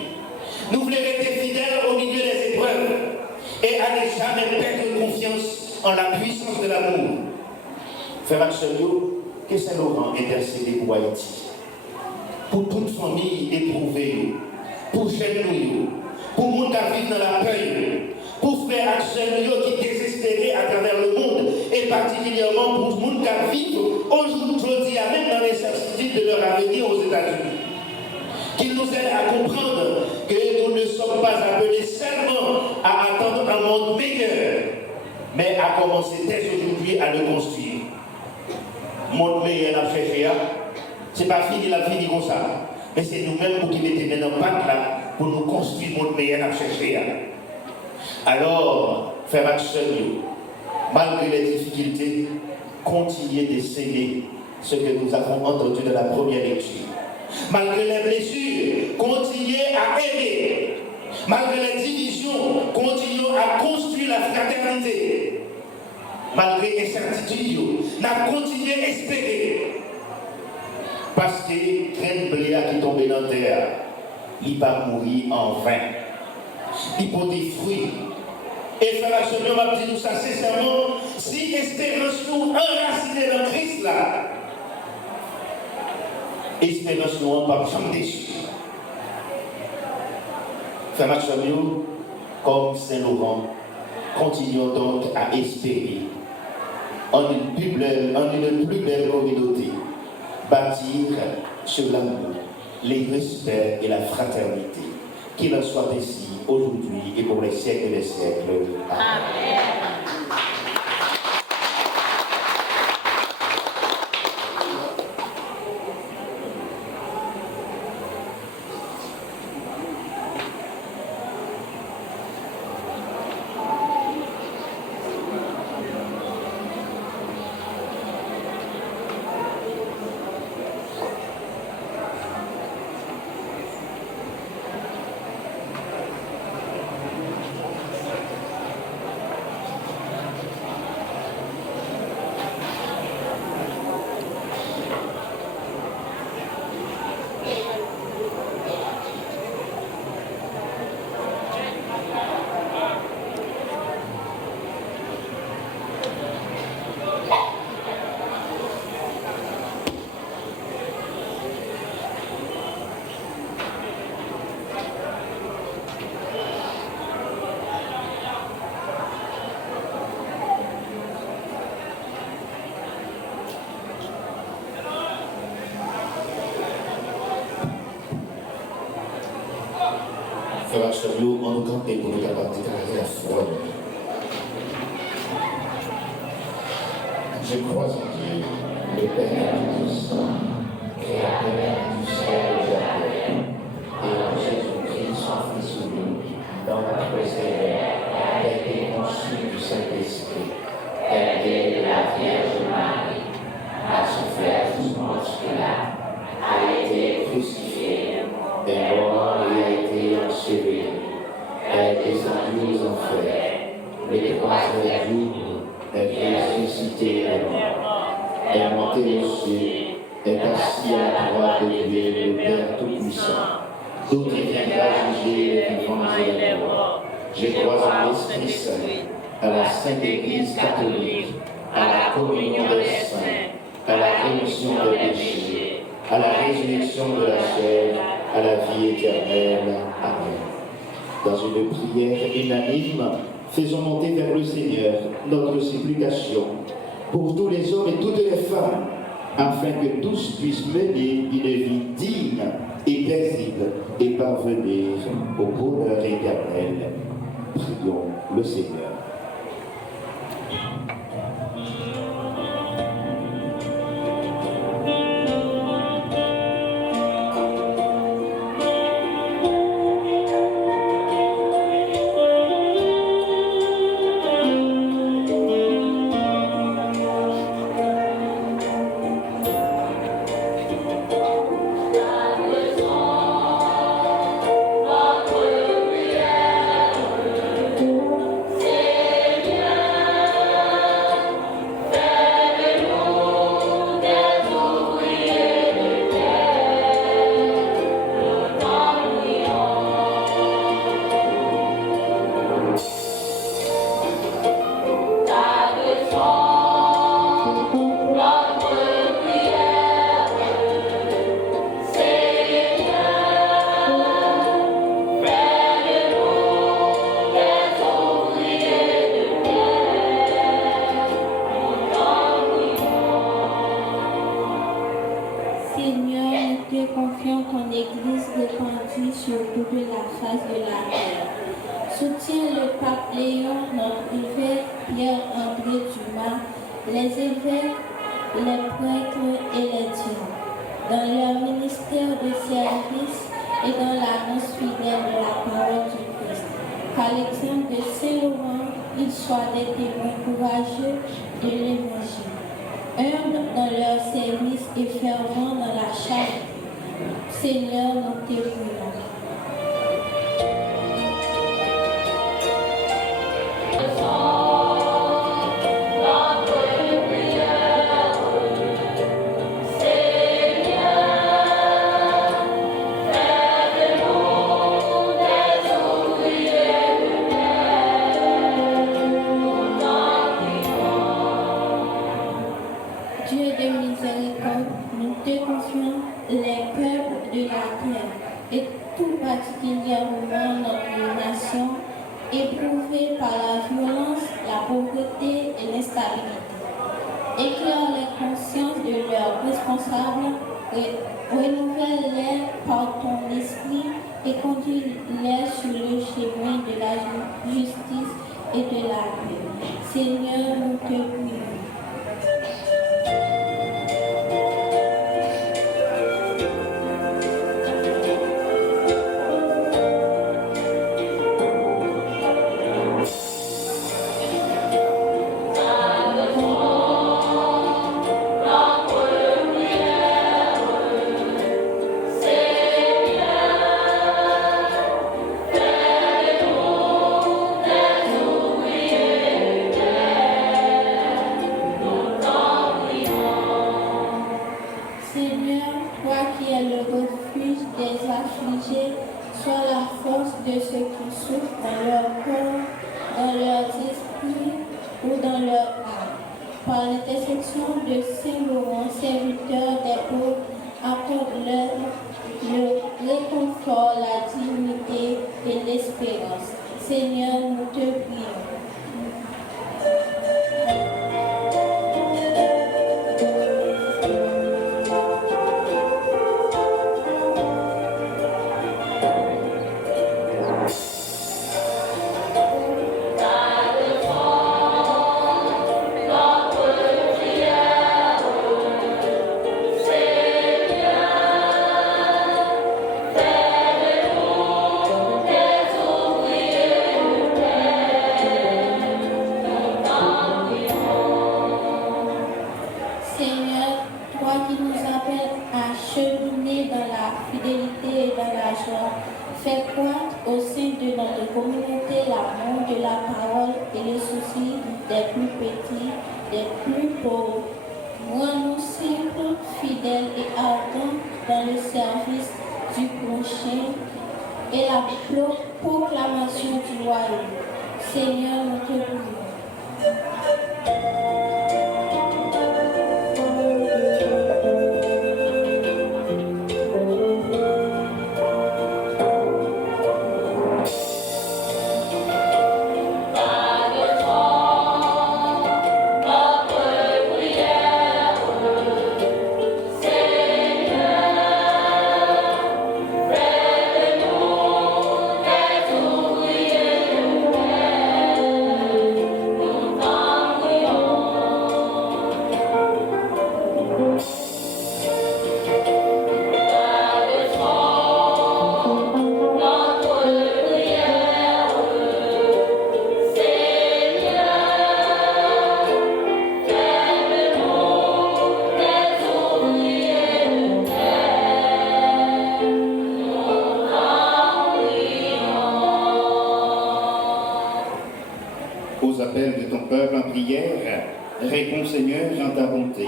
Nous voulons rester fidèles au milieu des épreuves et à ne jamais perdre confiance en la puissance de l'amour. Frère Axelio, que Saint-Laurent intercède pour Haïti, pour toute famille éprouvée, pour jeunes, pour monde qui vit dans la peur, pour frères Axelio qui désespérés à travers le monde et particulièrement pour le monde qui vit aujourd'hui, même dans les certitudes de leur avenir aux États-Unis. Qu'ils nous aident à comprendre que nous ne sommes pas appelés seulement à attendre un monde meilleur, mais à commencer dès aujourd'hui à le construire. Monde meilleur à chercher, ce n'est pas fini la vie comme ça, mais c'est nous-mêmes qui mettons maintenant pas là pour nous construire monde meilleur à chercher. Alors, frère Maxime, malgré les difficultés, continuez d'essayer ce que nous avons entendu dans la première lecture. Malgré les blessures, continuez à aimer. Malgré les divisions, continuons à construire la fraternité. Malgré les incertitudes, nous continuons à espérer. Parce que grain de blé qui tombe dans la terre, il va mourir en vain. Il faut des fruits. Et frère Seigneur m'a dit nous ça sincèrement, si espérance nous enracinée dans Christ là, espérance nous pas jamais déçu. Frère Seigneur, comme Saint-Laurent, continuons donc à espérer en une plus belle communauté, bâtir sur l'amour, les respects et la fraternité. Qu'il en soit ainsi aujourd'hui et pour les siècles des siècles. Amen. Frère Axelio, on nous campe pour nous capables de carrière foi. Je crois en Dieu, le Père Tout-Puissant, Créateur du ciel et de la terre, et en Jésus-Christ, son Fils unique, dans notre Seigneur, qui a été conçu du Saint-Esprit, élevé de la Vierge Marie, a souffert sous Ponce Pilate, a été crucifié, est mort et a été enseveli, est descendu aux enfers, les croisés vivre, est ressuscité les morts, est monté aux cieux, est assis à la droite de Dieu, le Père Tout-Puissant, d'où il viendra juger les vivants et les morts. Je crois en l'Esprit Saint, à la Sainte Église catholique, à la communion des saints, à la rémission des péchés, à la résurrection de la chair, à la vie éternelle. Amen. Dans une prière unanime, faisons monter vers le Seigneur notre supplication pour tous les hommes et toutes les femmes, afin que tous puissent mener une vie digne et paisible et parvenir au bonheur éternel. Prions le Seigneur. la parole et le souci des plus petits, des plus pauvres. Rends-nous simples, fidèles et ardents dans le service du prochain et la proclamation du royaume. Seigneur, nous te prions. Aux appels de ton peuple en prière, réponds Seigneur en ta bonté.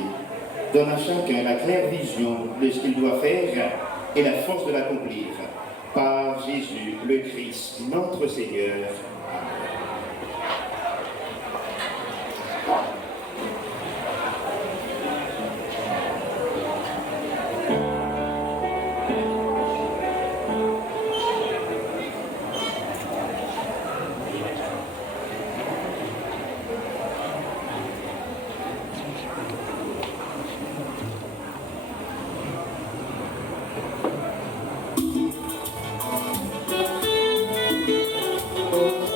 Donne à chacun la claire vision de ce qu'il doit faire et la force de l'accomplir. Par Jésus le Christ, notre Seigneur. Amen.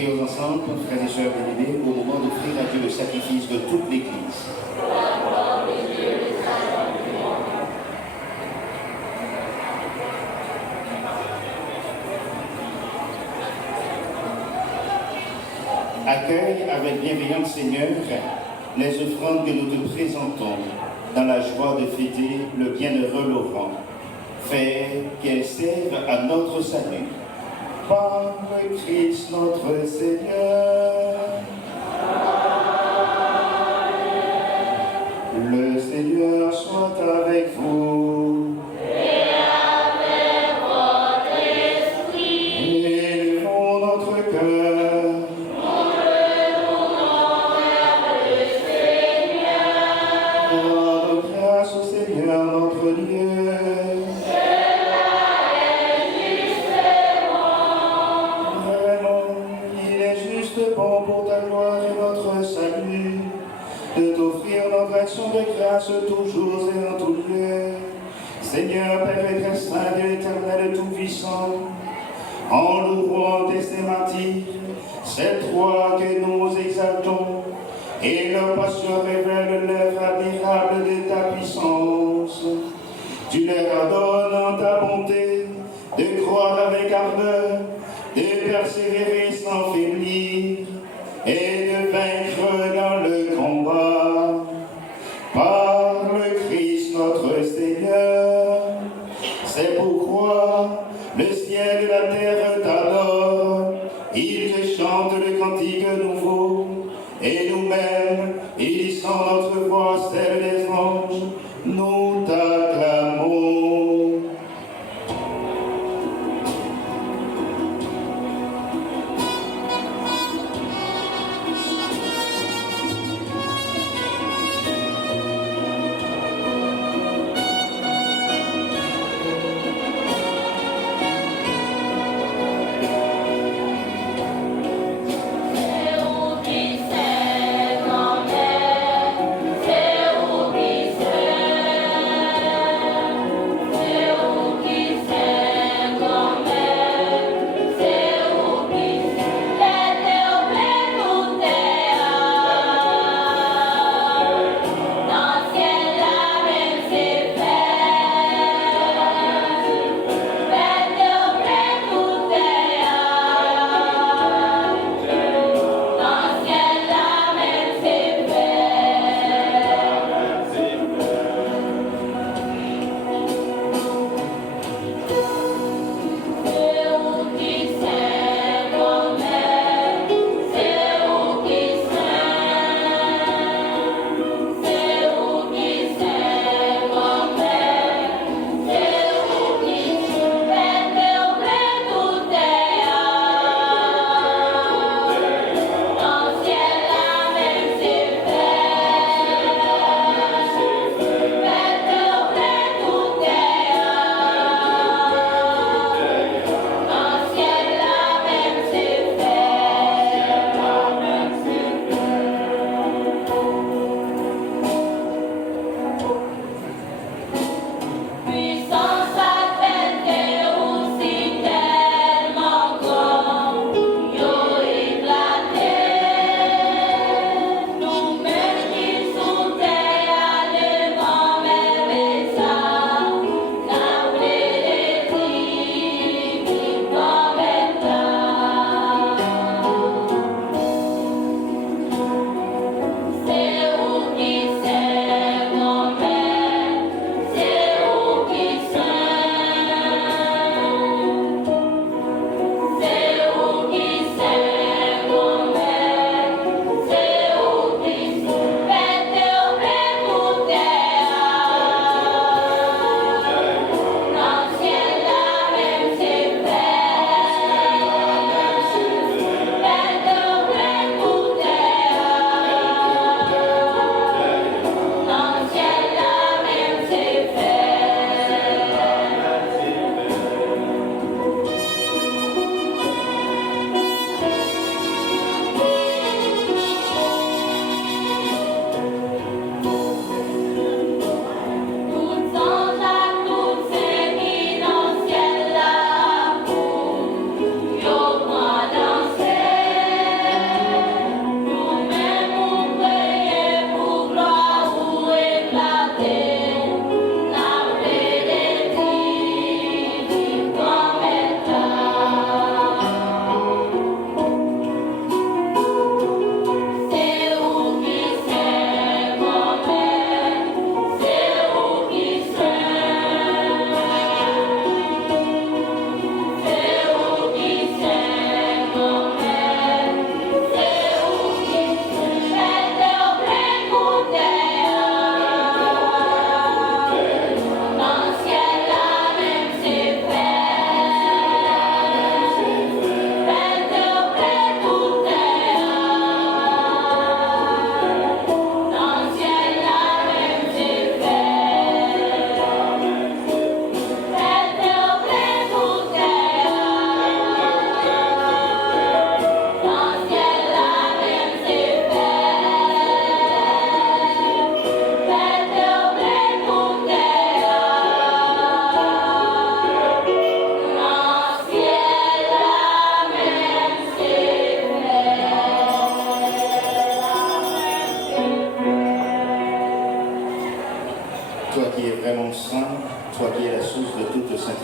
prions ensemble, frères et sœurs bien-aimés, au moment d'offrir à Dieu le sacrifice de toute l'Église. Accueille avec bienveillance, Seigneur, les offrandes que nous te présentons dans la joie de fêter le bienheureux Laurent. Fais qu'elles servent à notre salut. Par le Christ notre Seigneur. Le Seigneur soit avec vous. Et avec votre esprit. Élevons notre cœur. Montre-nous vers le Seigneur. Rendons grâce au Seigneur notre Dieu. Bon pour ta gloire et notre salut, de t'offrir notre action de grâce toujours et en tout lieu. Seigneur, Père et Très Saint, Dieu éternel et tout-puissant, en louant tes saints martyrs, c'est toi que nous exaltons, et leur passion révèle l'œuvre admirable de ta puissance. Tu leur ordonnes en ta bonté de croire avec ardeur, de persévérer sans faiblir et de vaincre dans le combat. Par le Christ notre Seigneur, c'est pourquoi le ciel et la terre t'adorent, ils te chantent le cantique nouveau, et nous-mêmes, élissant notre voix, celle des anges, nous t'acclamons.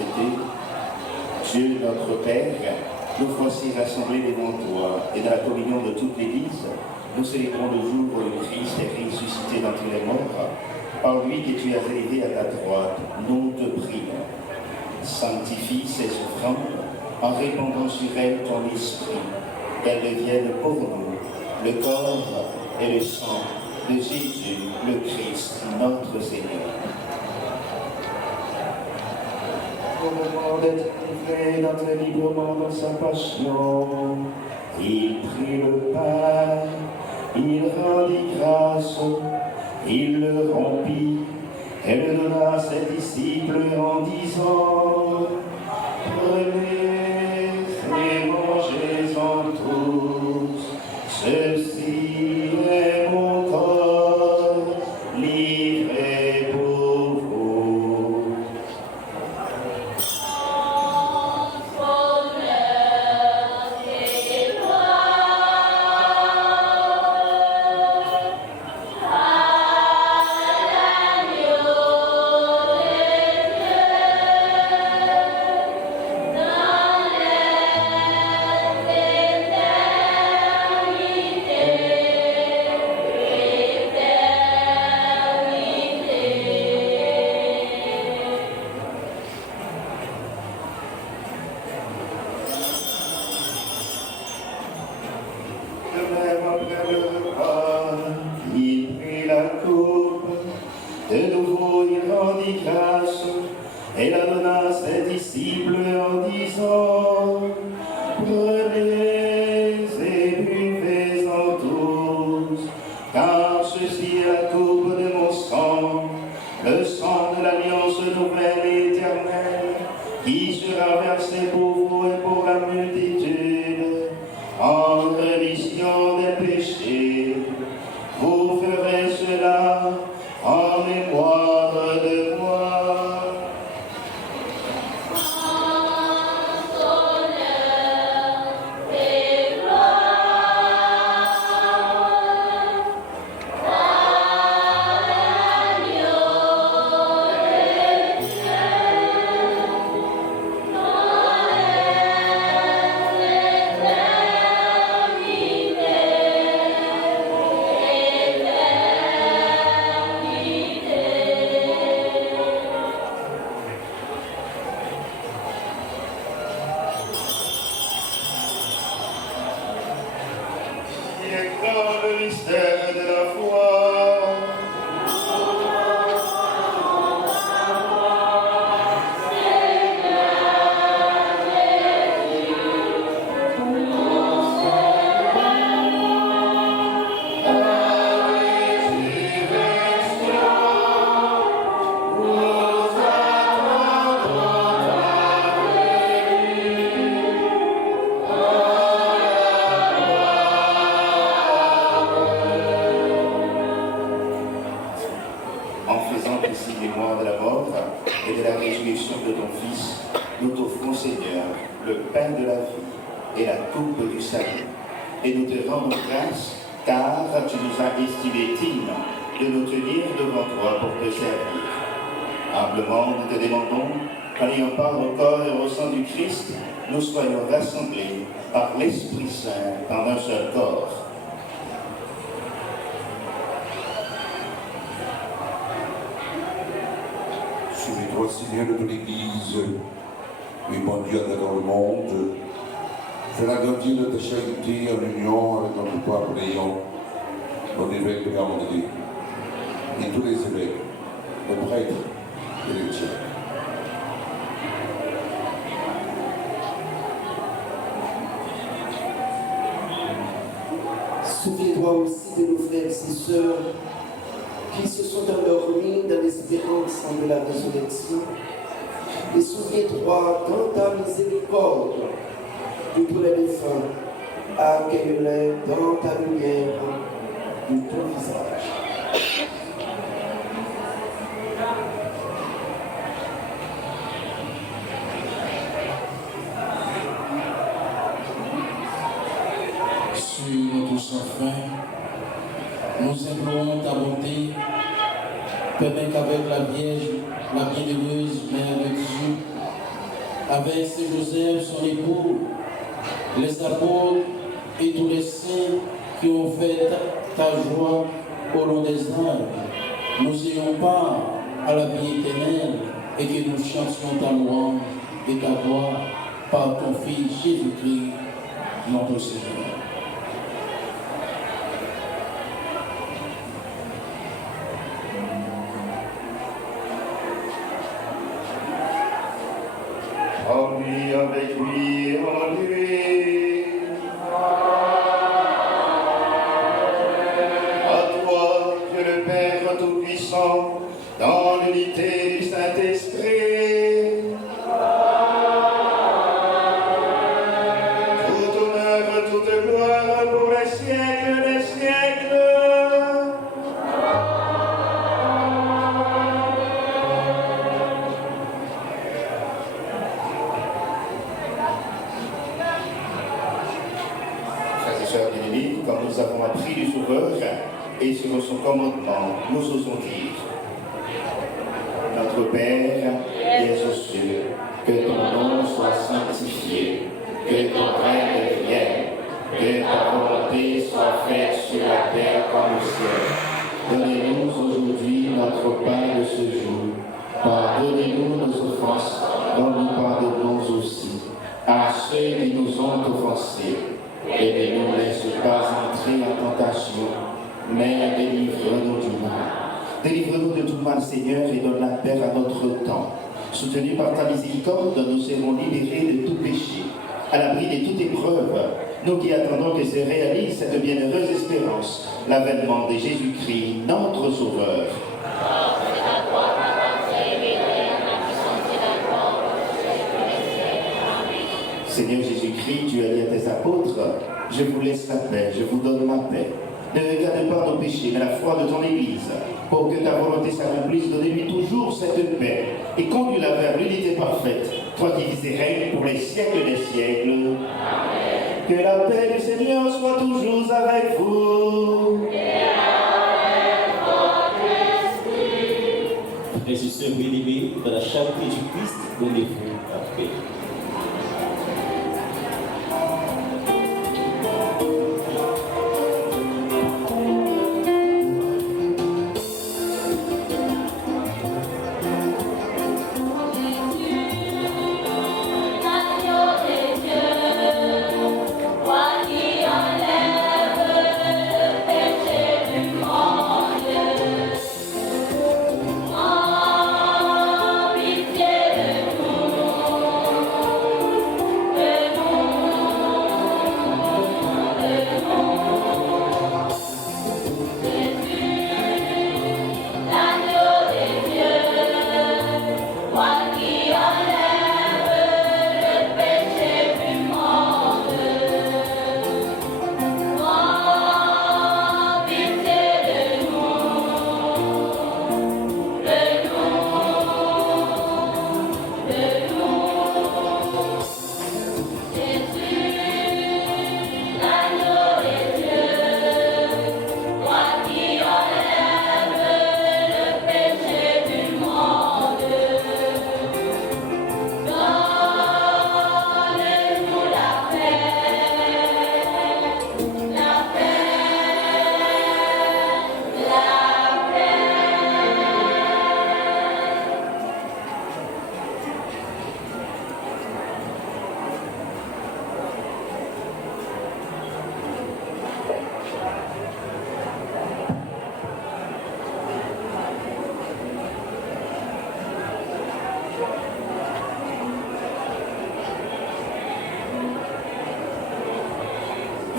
sainteté. Dieu notre Père, nous voici rassemblés devant toi et dans la communion de toute l'Église, nous célébrons le jour où le Christ est ressuscité d'entre les morts. Par lui que tu as élevé à ta droite, nous te prions. Sanctifie ces offrandes en répandant sur elles ton esprit, qu'elles deviennent pour nous le corps et le sang de Jésus, le Christ, notre Seigneur. Au moment d'être livré d'entrer librement dans sa passion, il prit le pain, il rendit grâce, il le rompit et le donna à ses disciples en disant: prenez et mangez-en tous, ceci est mon corps livré pour vous. Et la donna à ses disciples en disant: prenez et buvez-en tous, car ceci est la coupe de mon sang, le sang de l'alliance nouvelle et éternelle, qui sera versé pour vous et pour la multitude, en rémission des péchés. Vous ferez cela en mémoire de moi. Le mystère de la foi. De la mort et de la résurrection de ton Fils, nous t'offrons, Seigneur, le pain de la vie et la coupe du salut. Et nous te rendons grâce, car tu nous as estimés dignes de nous tenir devant toi pour te servir. Humblement, nous te demandons qu'en ayant part au corps et au sang du Christ, nous soyons rassemblés par l'Esprit Saint dans un seul corps. Souviens-toi, Seigneur, de ton Église, répandue à travers le monde. Fais-la grandir de ta charité en union avec notre papa Léon, notre évêque Père André, et tous les évêques, les prêtres et les diacres. Souviens-toi aussi de nos frères et sœurs qui se sont endormis dans l'espérance de la résurrection. Et souviens-toi dans ta miséricorde de tous les défunts. Accueille-les dans ta lumière de ton visage. Sur notre sans fin, nous implorons ta bonté. Permets qu'avec la Vierge, la bienheureuse Mère de Dieu, avec Saint Joseph, son époux, les apôtres et tous les saints qui ont fait ta joie au long des âges, nous ayons part à la vie éternelle et que nous chantions ta louange et ta gloire par ton Fils Jésus-Christ, notre Seigneur. En lui, avec lui, en lui. À toi, Dieu le Père Tout-Puissant, dans l'unité du Saint-Esprit. Tout honneur, toute gloire pour les siècles des siècles. Frères et sœurs bien-aimés, quand nous avons appris du Sauveur et sur son commandement, nous osons dire: Notre Père qui es aux cieux, que ton nom soit sanctifié, que ton règne vienne, que ta volonté soit faite sur la terre comme au ciel. Donnez-nous aujourd'hui notre pain de ce jour. Pardonnez-nous nos offenses, comme nous pardonnons aussi à ceux qui nous ont offensés. Et ne nous laisse pas entrer en tentation, mais délivre-nous du mal. Délivre-nous de tout mal, Seigneur, et donne la paix à notre temps. Soutenus par ta miséricorde, nous serons libérés de tout péché, à l'abri de toute épreuve, nous qui attendons que se réalise cette bienheureuse espérance, l'avènement de Jésus-Christ, notre Sauveur. Seigneur Jésus-Christ, tu as dit à tes apôtres: je vous laisse la paix, je vous donne ma paix. Ne regarde pas nos péchés, mais la foi de ton Église, pour que ta volonté s'accomplisse. Donnez-lui toujours cette paix et conduis-la vers l'unité parfaite, toi qui vis et règnes pour les siècles des siècles. Amen. Que la paix du Seigneur soit toujours avec vous. Frères et sœurs bien-aimés, dans la charité du Christ, donnez-vous la paix.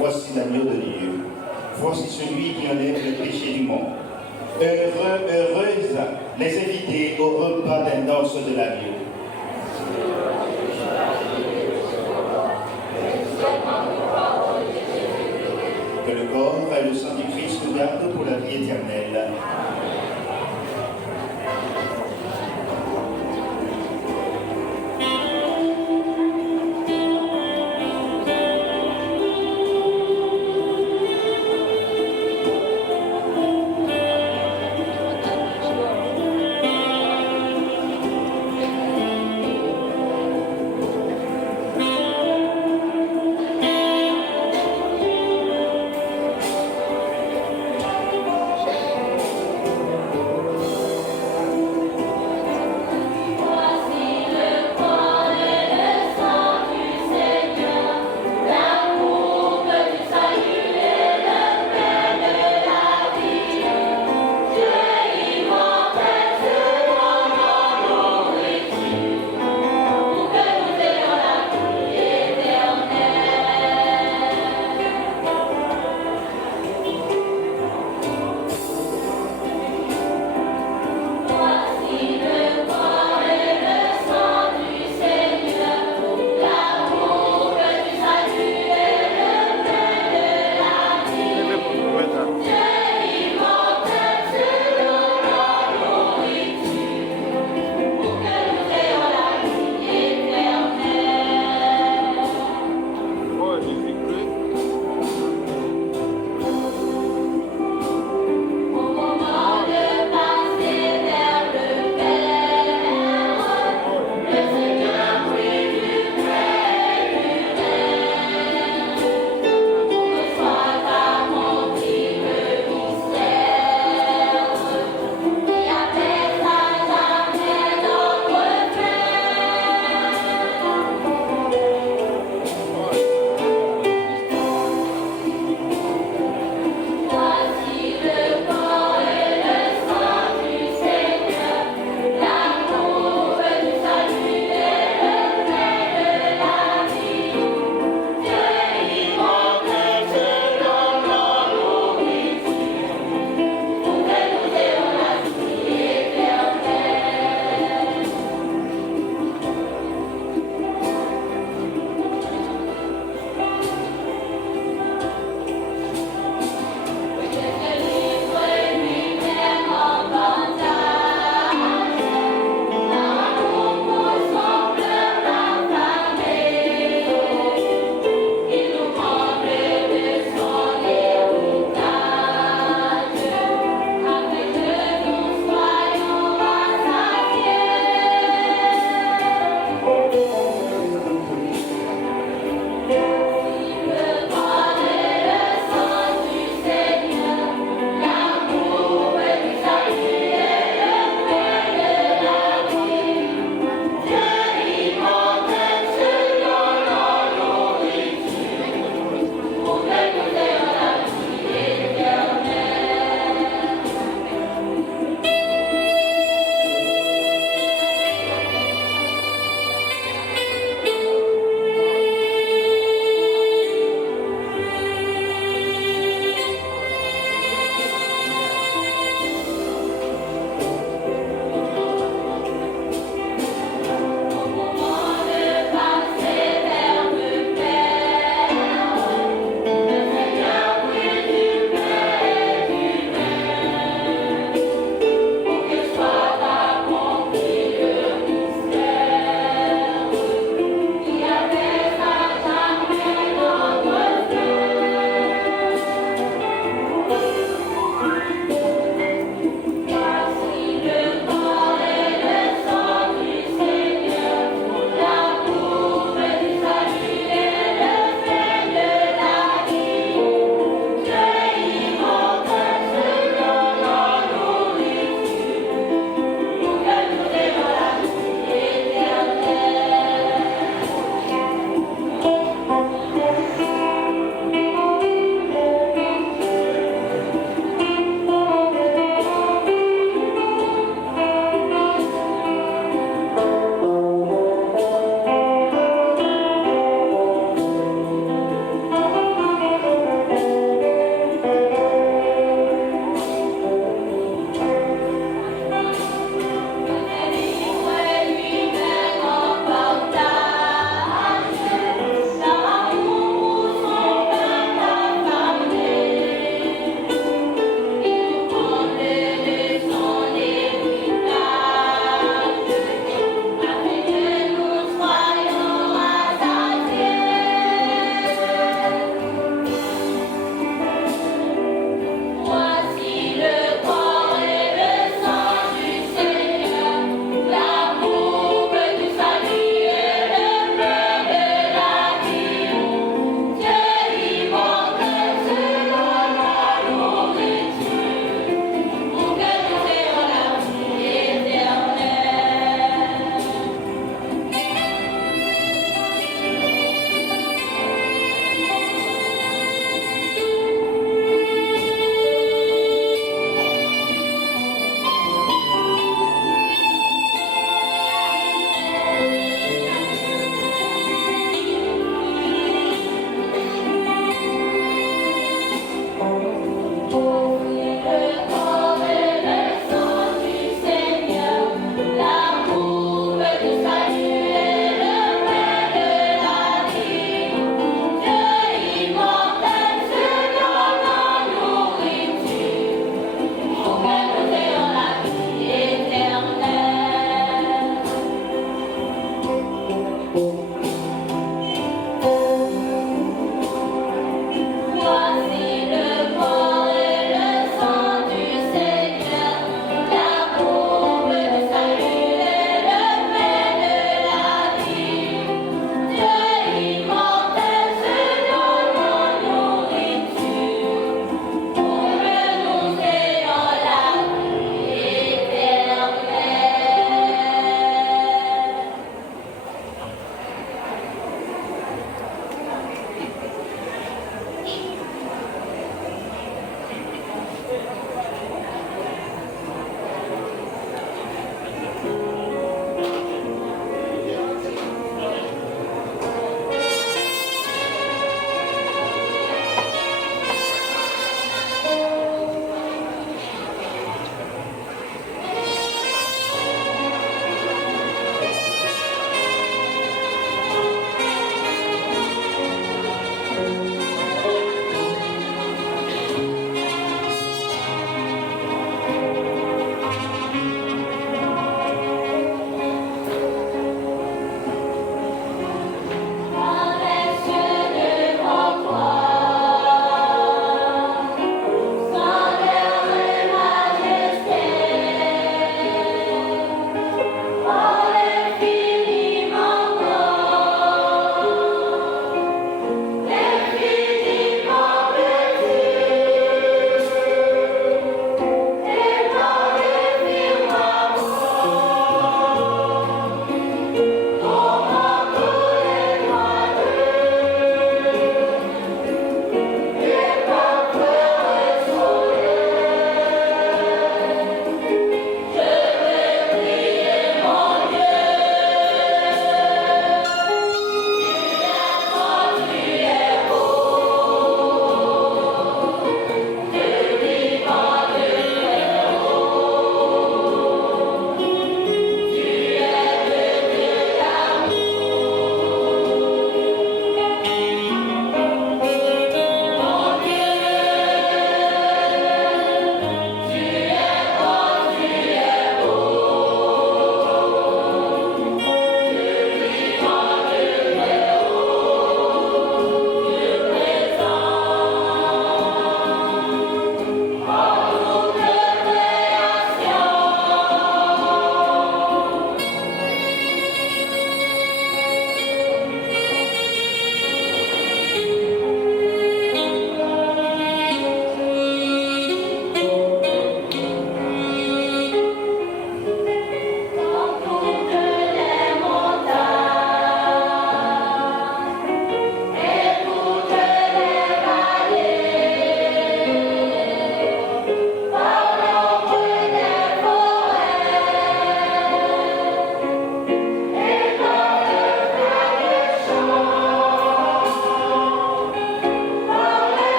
Voici l'agneau de Dieu. Voici celui qui enlève le péché du monde. Heureux, heureuses les invités au repas des noces de l'agneau. Que le corps et le sang du Christ nous gardent pour la vie éternelle.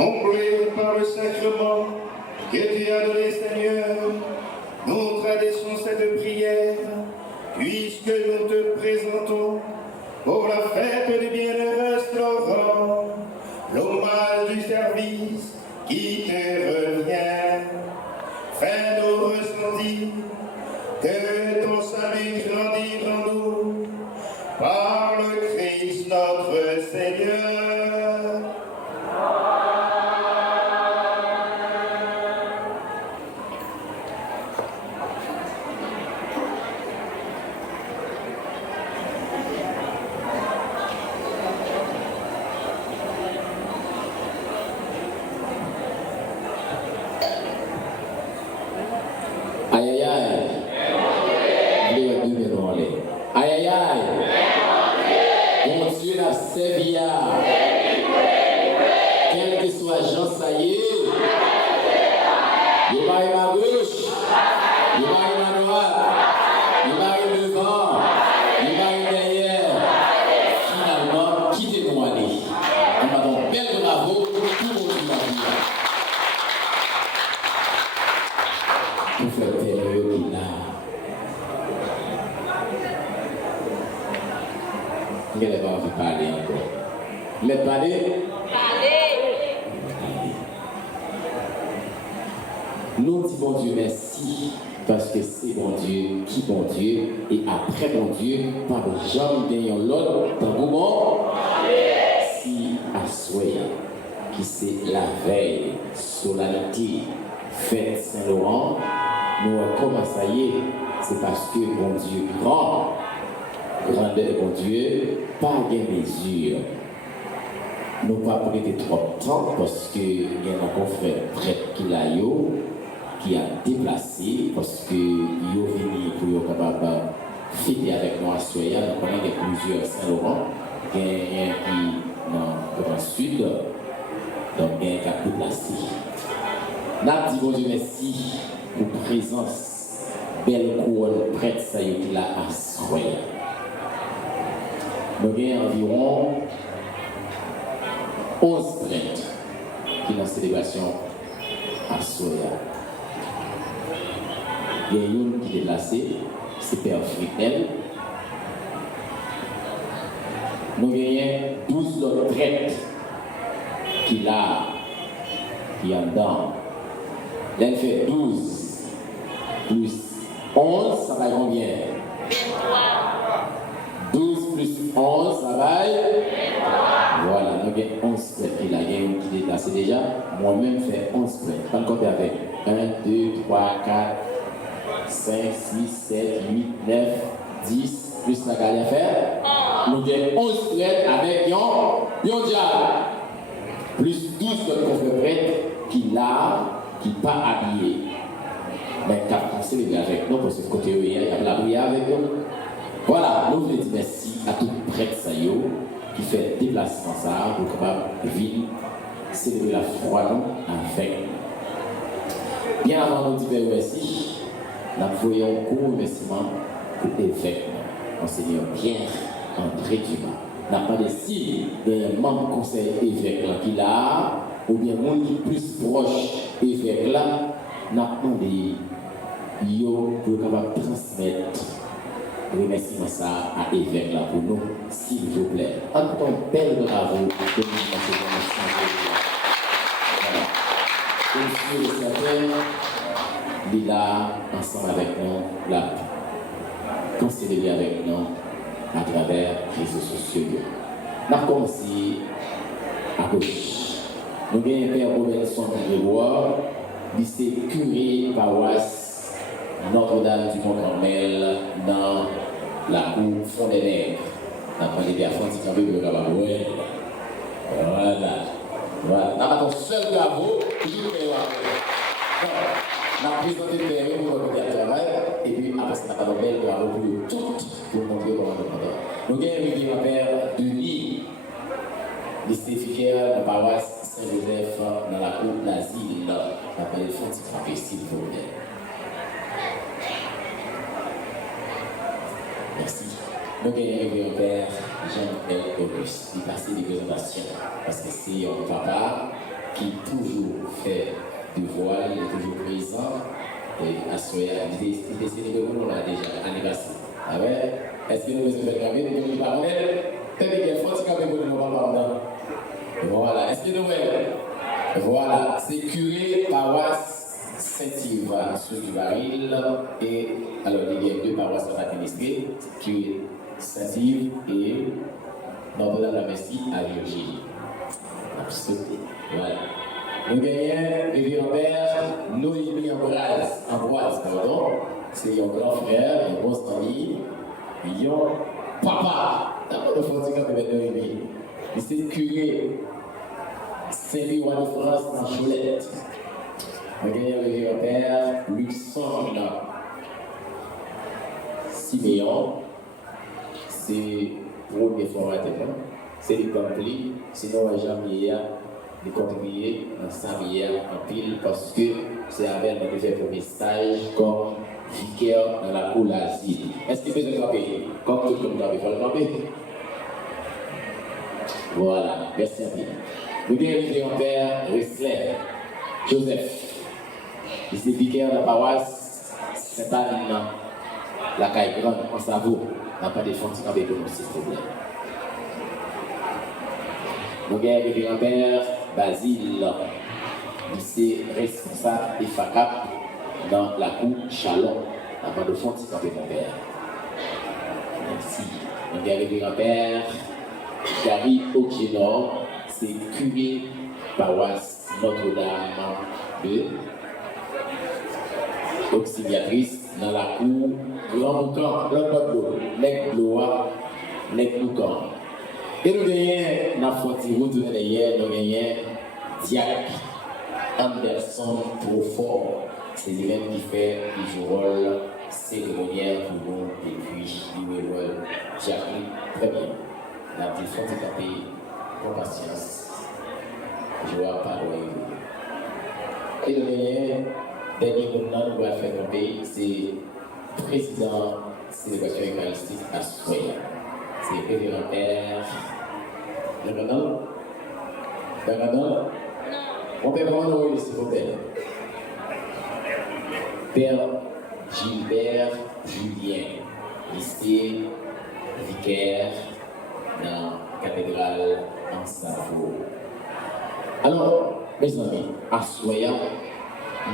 comblés par le sacrement que tu as donné, Seigneur, nous traversons cette prière, puisque nous te présentons pour la fête du bienheureux Florent, l'hommage du service qui te revient. Fais-nous ressentir que ton salut grandit en nous par le Christ notre Seigneur. Aïe aïe aïe. Aïe aïe aïe. Mon Dieu n'a servi à. Quel que soit Jean, ça y est. Il va à ma gauche. Il va à ma droite. Il va devant. Il va derrière. Finalement, quittez-nous aller. On va donc belle bravo pour tout le monde qui va venir. Pour faire période qui là. Je ne vais pas vous parler encore. Vous voulez parler? Nous disons bon Dieu merci parce que c'est bon Dieu qui bon Dieu et après bon Dieu, pas de gens gagnant l'autre dans le moment. Si à Soya, qui c'est la veille, solennité, fête Saint-Laurent, nous comment ça y est, c'est parce que bon Dieu grand, grandeur bon Dieu, pas de mesure. Nous pas prêter trop de temps parce que il y a un confrère prêtre qui a déplacé parce que il est venu pour être capable de fêter avec nous à Soya. Nous connaissons plusieurs Saint-Laurent, il y a un qui dans le sud, donc il y a un qui a déplacé. Nous disons Dieu merci pour la présence belle couronne prêtre ça y est là à Soya. Nous avons environ 11 prêtres qui sont dans la célébration à Soya. Il y a une qui est déplacée, c'est Père Fritel. Nous avons 12 autres prêtres qui là, qui en dedans. Là, elle fait 12 plus 11, ça va combien? 12 plus 11, ça va? Voilà, nous avons 11 prêtres qui là, il y a une qui est déplacée déjà. Moi-même, je fais 11 prêtres. Pas de compter avec 1, 2, 3, 4, 5, 6, 7, 8, 9, 10, plus la galère à faire. Nous avons 11 prêtres avec un diable. Plus 12 autres prêtres qui là, qui ne sont pas habillés. Mais qui ont célébré avec nous, parce que côté où il y a la prière avec nous. Voilà, nous voulons dire merci à tout prêtre qui fait déplacement ça pour capable venir célébrer la foi avec nous. Bien avant de dire merci, nous voyons un gros remerciement pour l'évêque, Monseigneur Pierre André Dumas. Nous n'avons pas de signe d'un membre du conseil évêque qui là, ou bien monde qui plus proche évêque là, nous avons demandé pour capable transmettre le remerciement ça à l'évêque là pour nous, s'il vous plaît. Un bel bravo de nous. Monsieur le Seigneur, il est là ensemble avec nous, là, considéré avec nous à travers les réseaux sociaux. Nous avons commencé à gauche. Nous avons Père Robinson Grégoire, lycée curé paroisse Notre-Dame du Mont-Carmel dans la cour Fond des Nègres. Nous avons des personnes qui sont venues pour le ouais. Voilà. Nous avons seul bravo pour tout le monde. Nous avons présenté le père pour le travail et puis après ça, nous avons un bel bravo pour tout pour montrer comment nous faisons. Nous avons invité mon père Denis, lycée Ficaire de paroisse Saint-Joseph dans la cour d'asile. Nous avons fait un petit frappé s'il vous plaît. Merci. Nous avons invité mon père Jean-Michel Auguste. Il passe des présentations parce que c'est un papa qui toujours fait du voile, il est toujours présent. Et à Soya, il est célébré pour nous là déjà, anniversaire. Ah ouais? Est-ce que nous devons faire graver des paroles? Peut-être qu'il faut que nous parlons. Voilà, est-ce que nous voyons? Voilà, c'est curé paroisse Saint-Yves sur du baril. Et alors, il y a deux paroisses à administrer, curé Saint-Yves et Notre-Dame-de-la-Messie à Virginie. Absolument. Voilà. Nous gagnons révérend père Noémie Ambroise, pardon. C'est un grand frère, un bon ami, un papa. D'abord, il faut dire que Noémie. Il s'est curé Saint-Louis de France dans Cholette. Nous gagnons révérend père Luxembourg. Siméon, c'est pour les formateurs. C'est les complis, sinon jamais de contribuer dans sa prière en pile parce que c'est avec notre fait premier stage comme vicaire dans la cour l'asile. Est-ce que vous avez payé? Comme tout le monde a fait le camper. Voilà, merci à vous. Nous dirigeons mon père Ressler, Joseph. Il est vicaire dans la paroisse Sainte-Anne, la caille grande, en Savoie. On n'a pas de fonds qui ont pour nous ces problèmes. Nous avons le grand-père Basile, lycée responsable et FACAP dans la cour Chalon, avant de fond, c'est mon père. Merci. Nous avons le grand-père Gary Ogenor, c'est curé paroisse Notre-Dame de auxiliatrice dans la cour Grand Moucan, Lecloucan. Et nous gagnons dans Fontirou, nous gagnons Diac Anderson Profort. C'est lui-même qui fait du rôle cérémonial pour nous et puis du rôle Jacques. Très bien. La petite fois de taper pour patience. Je vois pas où. Et nous gagnons, dernier moment, nous allons faire tomber, c'est président célébration eucharistique à Soya. C'est révérend père. Bernard? Bernard? On peut prendre oui, s'il vous plaît. Père Gilbert Julien, lycée, vicaire dans la cathédrale en Savoie. Alors, mes amis, à Soya,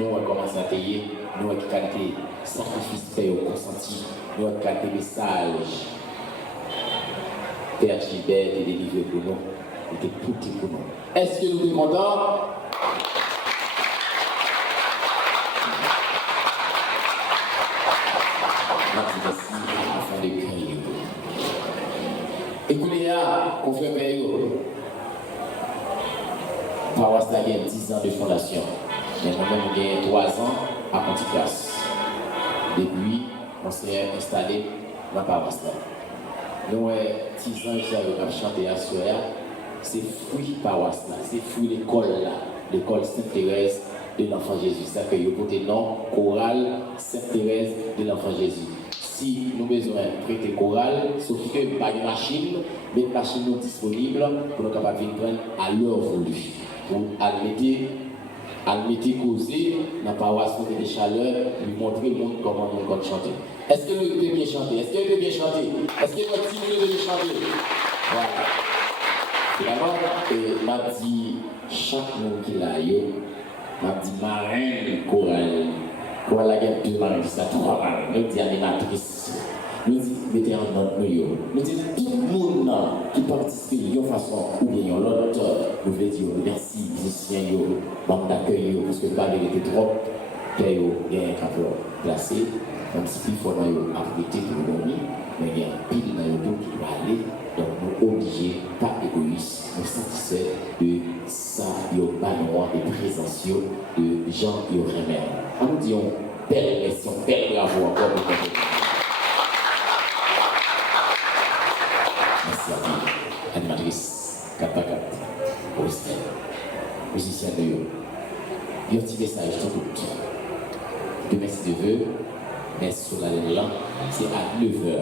nous avons commencé à payer, nous avons qualité sacrifice fait au consenti, nous avons qualité message. Père Gilbert est délivré pour nous, il était tout petit pour nous. Est-ce que nous sommes contents? Merci afin de crier. Écoutez, on fait payer. Paroisse a 10 ans de fondation. Mais moi-même, j'ai 3 ans à Ponticas. Depuis, on s'est installé dans la paroisse. Nous, 10 ans, j'ai chanté à Soya. C'est fruit paroisse là, c'est fruit l'école là, l'école Sainte-Thérèse de l'Enfant Jésus. Ça fait le côté nom chorale Sainte-Thérèse de l'Enfant Jésus. Si nous besoin prêter chorale, sauf que pas de machine, mais une machine non disponible pour nous capables de prendre à l'heure voulue. Pour admettre causer dans la paroisse de chaleur, lui montrer le monde comment nous allons chanter. Est-ce que nous devons bien chanter? Est-ce que nous devons bien chanter? Est-ce que nous devons bien chanter? Voilà. Finalement, m'a dit chaque monde qui l'a eu, m'a dit marraine chorale. Chorale la guerre deux marraines, ça trois marraines. Nous dit animatrice. Nous dit mettez en note nous. Nous dit tout le monde qui participe de façon ou bien l'autre, nous voulons dire merci musiciens, membre d'accueil, parce que pas de trop, il y a un cadre placé, même si il faut apprêter pour nous dormir, mais il y a un pile dans le dos qui doit aller. Donc, nous obligés, pas égoïstes, nous satisfaits de ça, il y a pas noir de présence de gens qui auraient même. On nous dit, belle leçon, belle bravo encore pour vous. Merci à vous, animatrice, 4x4, Augustin, musicien de vous. Il y a un petit message tout le monde. Demain, si Dieu veut, mais sur la ligne là, c'est à 9h.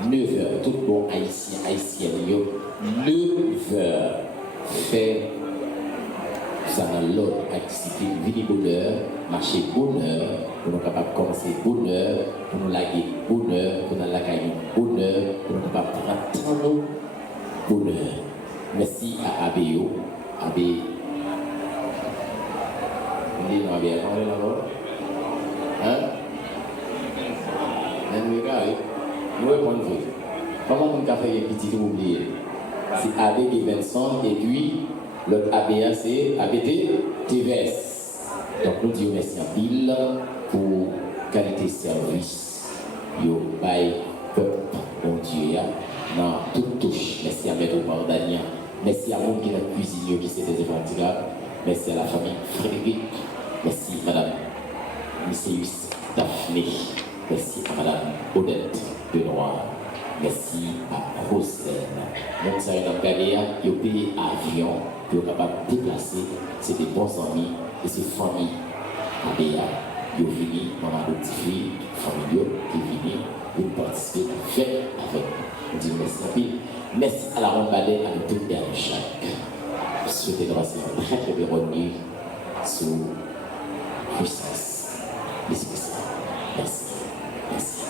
9h, tout bon haïtien, 9h, fait ça dans l'ordre avec discipline, vini bonheur, marcher bonheur, pour nous capables de commencer bonheur, pour nous laguer bonheur, pour nous laguer bonheur, pour nous capables de prendre bonheur. Merci à ABO, AB. Vous dites, AB, on est là-bas? Hein? Nous répondons. Comment on a fait un petit oublié? C'est AB Vincent et puis l'autre ABA c'est ABT TVS. Donc nous disons merci en pile pour qualité de service. Yo by peuple, mon Dieu, dans toute touche. Merci à Maître Bardania. Merci à vous qui êtes cuisinier qui s'est des éventuels. Merci à la famille Frédéric. Merci Madame Misséus Daphné. Merci à Madame Odette Benoît. Merci à Roselaine. Mon savez dans Galéa, ils ont payé avion, ils sont capables de déplacer. C'est des bons amis et c'est famille. Galéa, ils ont fini dans ma petite fille, famille qui est venue pour participer à la fête avec nous. On dit merci à lui. Merci à la Rambadée, à nous tous et à nous chaque. Je souhaite de passer une très très bonne nuit sous puissance. L'Esprit Saint. Merci. Merci.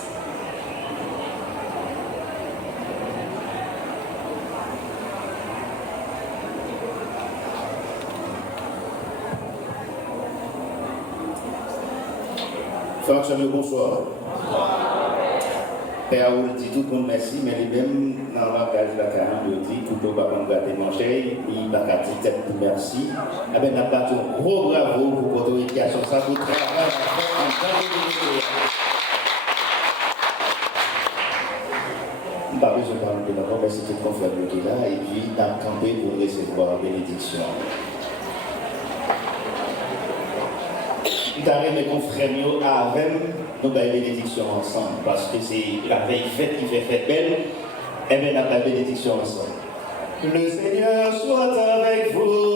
Frère, bonsoir. Père Raoul dit tout le monde merci, mais lui-même, dans la case de la carrière, il dit tout le monde va gâter manger, il va dire tête pour merci. Eh bien, nous avons un gros bravo pour votre éducation, ça vous travaille en pas besoin de parler de d'abord, mais c'est tout le confrère qui est là, et puis nous avons campé pour recevoir la bénédiction. Nous avons mes confrères avec nous avons la bénédiction ensemble, parce que c'est la veille fête qui fait fête belle, et bien nous avons la bénédiction ensemble. Le Seigneur soit avec vous.